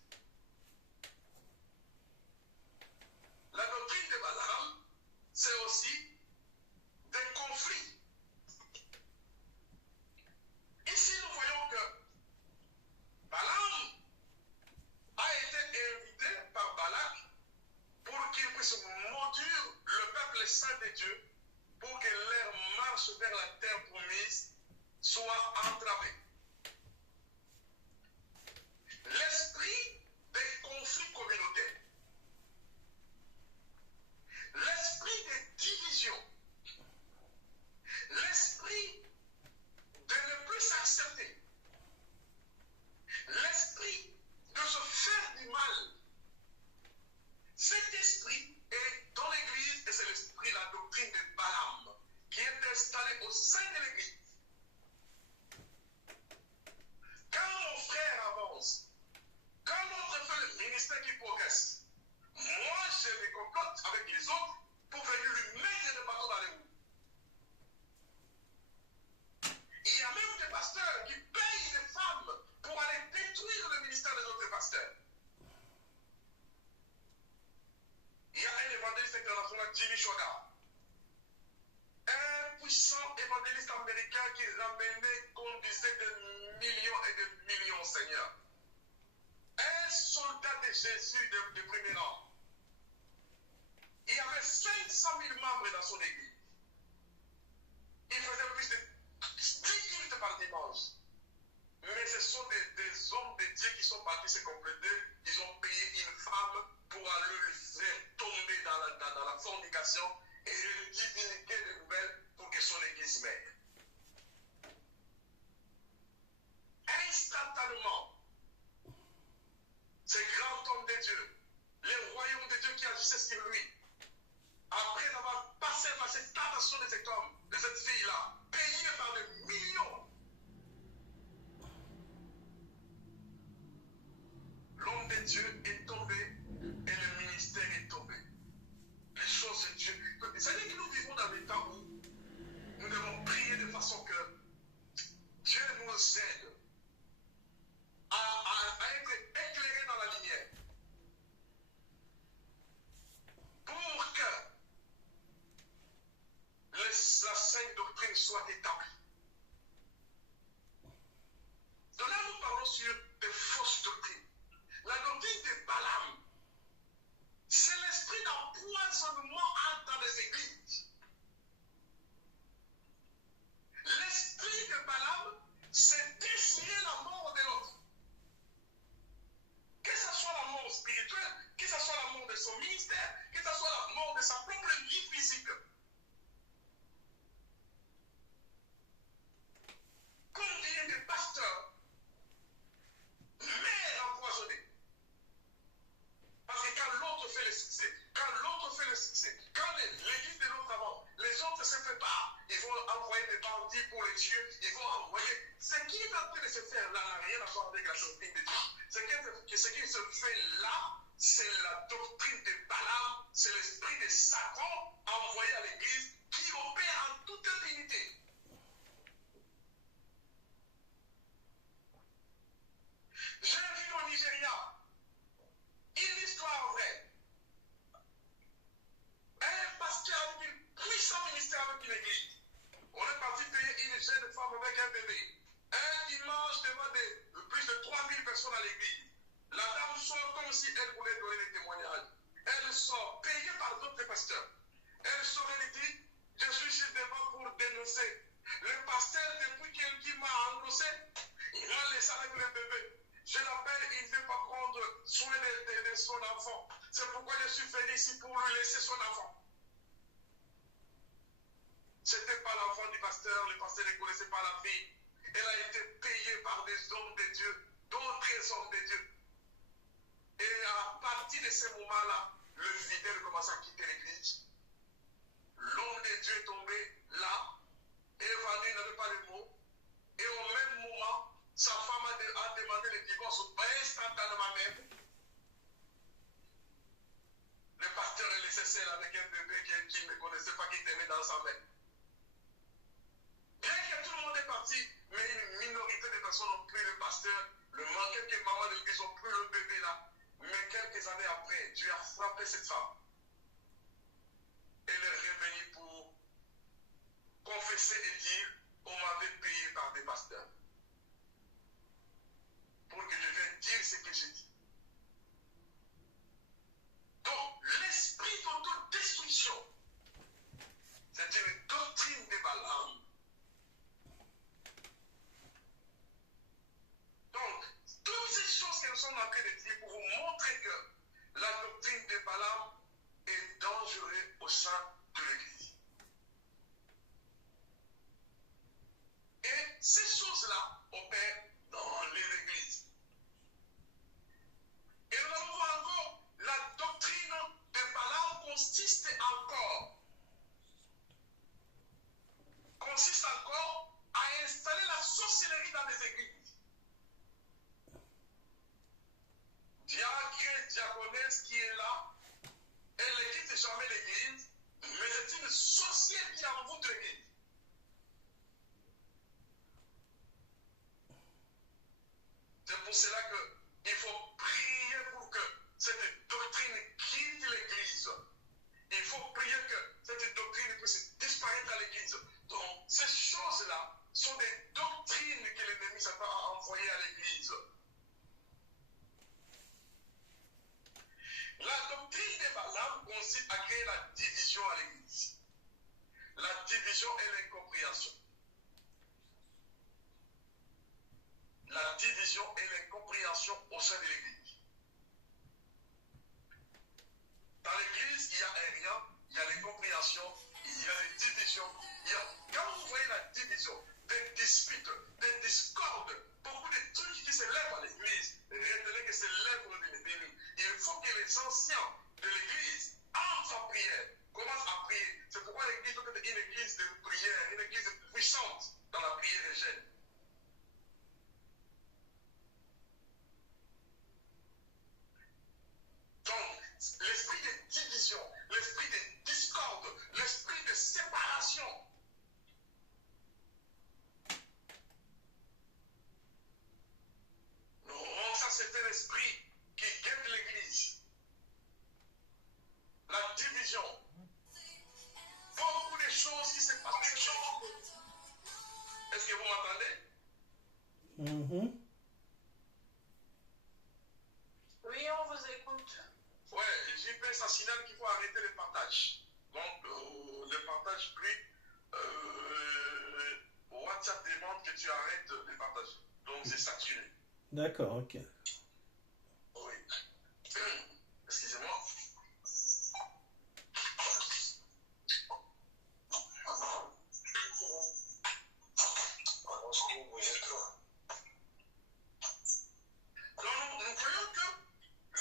La doctrine de Balaam, c'est aussi des conflits. Ici, nous voyons que Balaam a été invité par Balak pour qu'il puisse maudire le peuple saint de Dieu pour que leur marche vers la terre promise soit entravée. L'esprit des conflits communautaires, l'esprit des divisions, l'esprit de ne plus s'accepter, l'esprit de se faire du mal. Cet esprit est dans l'Église et c'est l'esprit, la doctrine de Balaam qui est installée au sein de l'Église. Quand mon frère avance, quand notre fait le ministère qui progresse, moi je me complote avec les autres pour venir lui mettre le bâton dans les roues. Il y a même des pasteurs qui payent des femmes pour aller détruire le ministère de notre pasteur. Il y a un évangéliste international, Jimmy Swaggart, un puissant évangéliste américain qui ramenait, conduisait des millions et des millions, Seigneur. Un soldat de Jésus de premier rang. Il y avait 500 000 membres dans son église. Il faisait plus de 10 cultes par dimanche. Mais ce sont des hommes de Dieu qui sont partis se compléter. Ils ont payé une femme pour aller le faire tomber dans la fornication et lui divinifier des nouvelles pour que son église mette. Instantanément, ce grand homme de Dieu, le royaume de Dieu qui agissait sur lui, après avoir passé par cette tentation de cet homme, de cette fille-là, payé de Dieu est tombée et le ministère est tombé. Les choses de Dieu. C'est-à-dire que nous vivons dans des temps où nous devons prier de façon que Dieu nous aide à être éclairés dans la lumière. Pour que la sainte doctrine soit établie. Donc là, nous parlons sur des fausses doctrines. La doctrine de Balaam, c'est l'esprit d'empoisonnement dans les églises. L'esprit de Balaam, c'est désirer la mort de l'autre. Que ce soit la mort spirituelle, que ce soit la mort de son ministère, que ce soit la mort de sa propre vie physique. Combien de pasteurs meurent empoisonnés? Parce que quand l'autre fait le succès, quand l'église de l'autre avance, les autres se préparent, ils vont envoyer des bandits pour les tuer, ils vont envoyer. Ce qui est en train de se faire là n'a rien à voir avec la doctrine de Dieu. Ce qui se fait là, c'est la doctrine de Balaam, c'est l'esprit de Satan envoyé à l'église qui opère en toute impunité. J'ai vu au Nigeria une histoire vraie. Un pasteur avec un puissant ministère avec une église. On est parti payer une jeune femme avec un bébé. Un dimanche devant plus de 3000 personnes à l'église. La dame sort comme si elle voulait donner des témoignages. Elle sort payée par d'autres pasteurs. Elle sort et dit, je suis ici devant pour dénoncer. Le pasteur, depuis qu'il m'a engrossé, il m'a laissé avec le bébé. Je l'appelle, il ne veut pas prendre soin de son enfant. C'est pourquoi je suis venu ici pour lui laisser son enfant. Ce n'était pas l'enfant du pasteur, le pasteur ne connaissait pas la fille. Elle a été payée par des hommes de Dieu, d'autres hommes de Dieu. Et à partir de ce moment-là, le fidèle commence à quitter l'église. L'homme de Dieu est tombé là, évanoui, n'avait pas de mots. Et au même moment, sa femme a demandé le divorce instantanément même. Le pasteur est laissé seul avec un bébé qui ne connaissait pas, qui tenait dans sa main. Bien que tout le monde est parti, mais une minorité de personnes ont pris le pasteur, quelques mamans de l'église ont pris le bébé là. Mais quelques années après, Dieu a frappé cette femme. Elle est revenue pour confesser et dire, on m'avait payé par des pasteurs. Pour que je vienne dire ce que j'ai dit. Donc, l'esprit d'autodestruction, c'est une doctrine de Balaam. Donc, toutes ces choses que nous sommes en train de dire pour vous montrer que la doctrine de Balaam est dangereuse au sein de l'Église. Et ces choses-là opèrent dans les églises. Et nous allons voir encore, la doctrine de Balaam consiste encore à installer la sorcellerie dans les églises. Diacre, diaconesse qui est là, elle ne quitte jamais l'église, mais c'est une sorcière qui envoûte l'église. C'est pour cela qu'il faut prier pour que cette doctrine quitte l'église. Il faut prier que cette doctrine puisse disparaître à l'église. Donc, ces choses-là sont des doctrines que l'ennemi Satan a envoyées à l'église. La doctrine de Balaam consiste à créer la division à l'église. La division et l'incompréhension. La division et l'incompréhension au sein de l'église. Dans l'église, il y a un rien, il y a l'incompréhension, il y a les divisions. Quand vous voyez la division, des disputes, des discordes, beaucoup de trucs qui se lèvent à l'église, retenez que c'est l'œuvre de l'ennemi. Il faut que les anciens de l'église entrent en prière, commencent à prier. C'est pourquoi l'église doit être une église de prière, une église puissante dans la prière des jeunes. m'entendez? Mhm. Oui, on vous écoute. Ouais, JP, ça signale qu'il faut arrêter le partage. Donc, le partage pris, WhatsApp demande que tu arrêtes de partager. Donc, c'est saturé. D'accord, ok. Oui. Excusez-moi. Donc, nous voyons que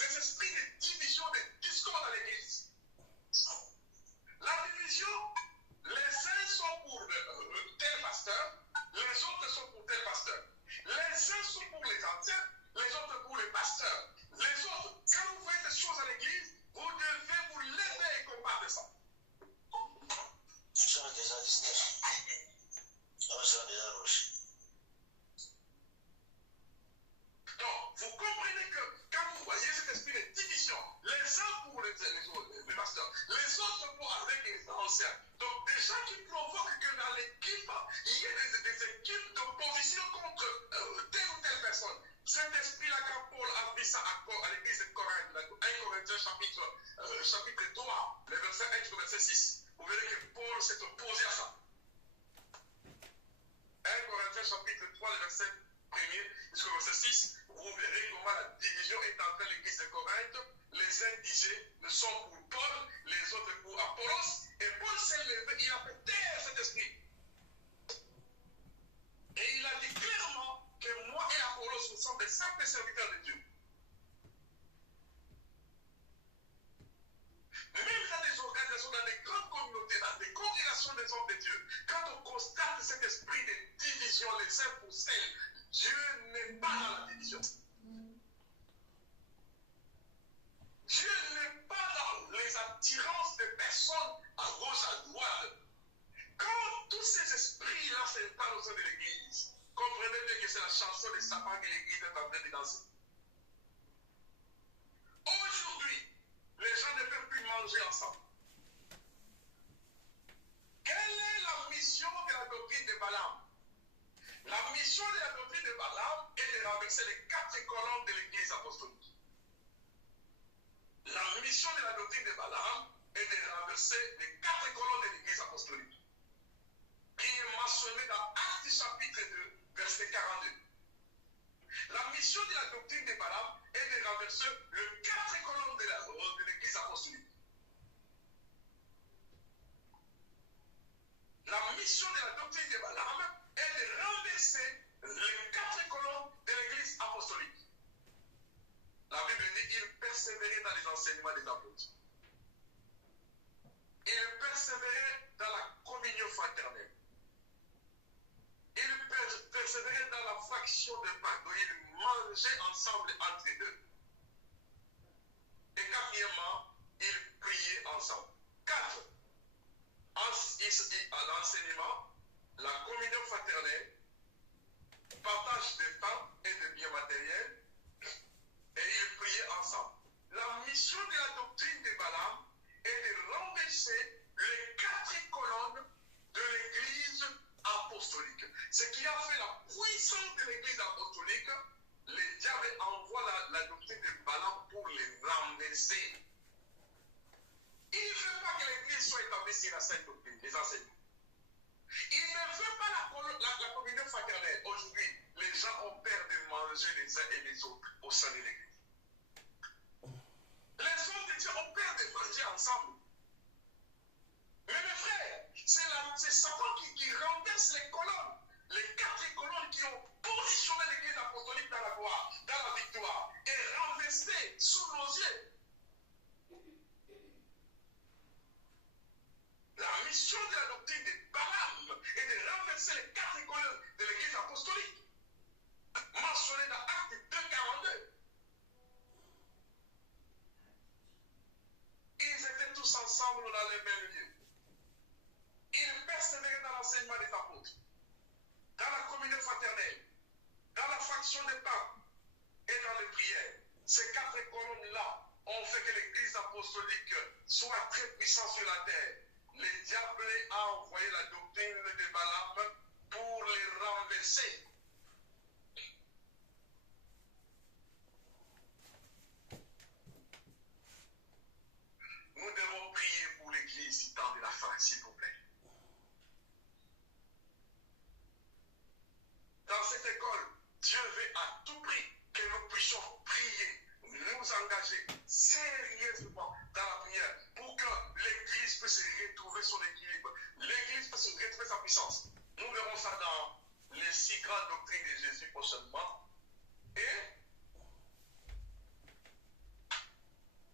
les esprits de division, de discorde dans l'Église. La division, les uns sont pour tel pasteur, les autres sont pour tel pasteur. Les uns sont pour les anciens, les autres pour les pasteurs. Les autres, quand vous voyez des choses à l'Église, vous devez vous lever et combattre ça. Sera déjà 19. On sera déjà rouge. Donc, vous comprenez que quand vous voyez cet esprit de division, les uns pour les pasteurs, les autres pour avec les anciens. Donc, des gens qui provoquent que dans l'équipe, il y ait des équipes d'opposition contre telle ou telle personne. Cet esprit-là, quand Paul a mis ça à l'église de Corinthe, 1 Corinthiens chapitre 3, le verset 1 jusqu'au verset 6, vous verrez que Paul s'est opposé à ça. 1 Corinthiens chapitre 3, le verset 1er jusqu'au verset 6, vous verrez comment la division est entrée à l'église de Corinthe. Les uns disaient, nous sommes pour Paul, les autres pour Apollos. Et Paul s'est levé, il a fait taire cet esprit. Et il a dit clairement que moi et Apollos, nous sommes des simples serviteurs de Dieu. Même dans des organisations, dans des grandes communautés, dans des congrégations des hommes de Dieu, quand on constate cet esprit de division, les uns pour celles, Dieu n'est pas dans la division. Dieu n'est pas dans les attirances des personnes à gauche, à droite. Quand tous ces esprits-là s'installent au sein de l'Église, comprenez bien que c'est la chanson des sapins que l'Église est en train de danser. Aujourd'hui, les gens ne peuvent plus manger ensemble. Quelle est la mission de la doctrine de Balaam? La mission de la doctrine de Balaam est de renverser les 4 colonnes de l'Église apostolique. La mission de la doctrine de Balaam est de renverser les 4 colonnes de l'Église apostolique, qui est mentionnée dans Actes chapitre 2, verset 42. La mission de la doctrine de Balaam est de renverser les 4 colonnes de l'Église apostolique. La mission de la doctrine de Balaam est de renverser les 4 colonnes de l'Église apostolique. La Bible dit qu'il persévérait dans les enseignements des apôtres. Il persévérait dans la communion fraternelle. Il persévérait dans la fraction de pain. Donc ils mangeaient ensemble entre eux. Et quatrièmement, ils priaient ensemble. 4. L'enseignement, la communion fraternelle, partage de pain et de biens matériels, et ils priaient ensemble. La mission de la doctrine de Balaam est de renverser les 4 colonnes de l'Église apostolique. Ce qui a fait la puissance de l'Église apostolique, le diable envoie la doctrine de Balaam pour les renverser. Il ne veut pas que l'Église soit établie sur la sainte doctrine, les enseignements. Il ne veut pas la communion fraternelle. Aujourd'hui, les gens ont peur de manger les uns et les autres au sein de l'Église. Les hommes de Dieu ont peur de manger ensemble. Mais mes frères, c'est Satan qui renverse les colonnes. Les 4 colonnes qui ont positionné l'Église apostolique dans la gloire, dans la victoire, et renversé sous nos yeux. La mission de la doctrine de Balaam est de renverser les 4 colonnes de l'Église apostolique, mentionnées dans Actes 2,42. Ils étaient tous ensemble dans les mêmes lieux. Ils persévéraient dans l'enseignement des apôtres, dans la communion fraternelle, dans la fraction des pains et dans les prières. Ces 4 colonnes-là ont fait que l'Église apostolique soit très puissante sur la terre. Le diable a envoyé la doctrine de Balaam pour les renverser. Nous devons prier pour l'Église du temps de la fin, s'il vous plaît. Dans cette école, Dieu veut à tout prix que nous puissions prier, nous engager sérieusement dans la prière pour que l'Église puisse retrouver son équilibre, l'Église puisse retrouver sa puissance. Nous verrons ça dans les 6 grandes doctrines de Jésus prochainement. Et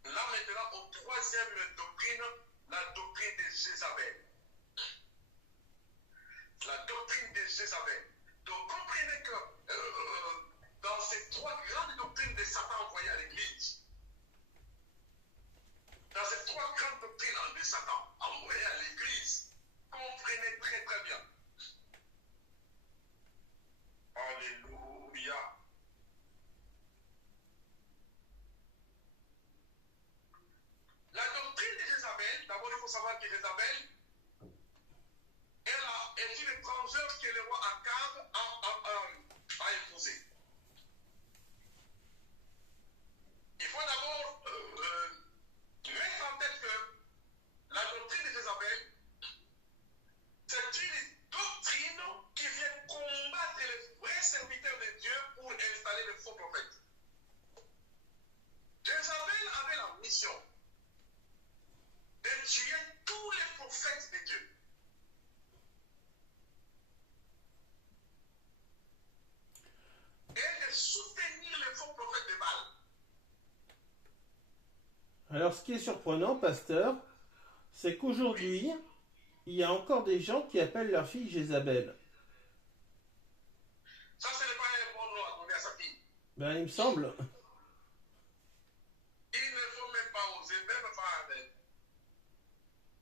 là maintenant, au 3e doctrine, la doctrine de Jézabel. La doctrine de Jézabel. Donc comprenez que dans ces 3 grandes doctrines de Satan envoyées à l'Église, dans ces 3 grandes doctrines de Satan envoyées à l'Église, comprenez très très bien. Alléluia. La doctrine de Jézabel, d'abord il faut savoir que Jézabel, elle est une étrangère que le roi Akab a imposée. Il faut d'abord mettre en tête que la doctrine de Jézabel, c'est une doctrine qui vient combattre les vrais serviteurs de Dieu pour installer les faux prophètes. Jézabel avait la mission de tuer tous les prophètes de Dieu. Et de soutenir les faux prophètes de Baal. Alors, ce qui est surprenant, pasteur, c'est qu'aujourd'hui, il y a encore des gens qui appellent leur fille Jézabel. Ça, ce n'est pas un bon nom à donner à sa fille. Ben, il me semble.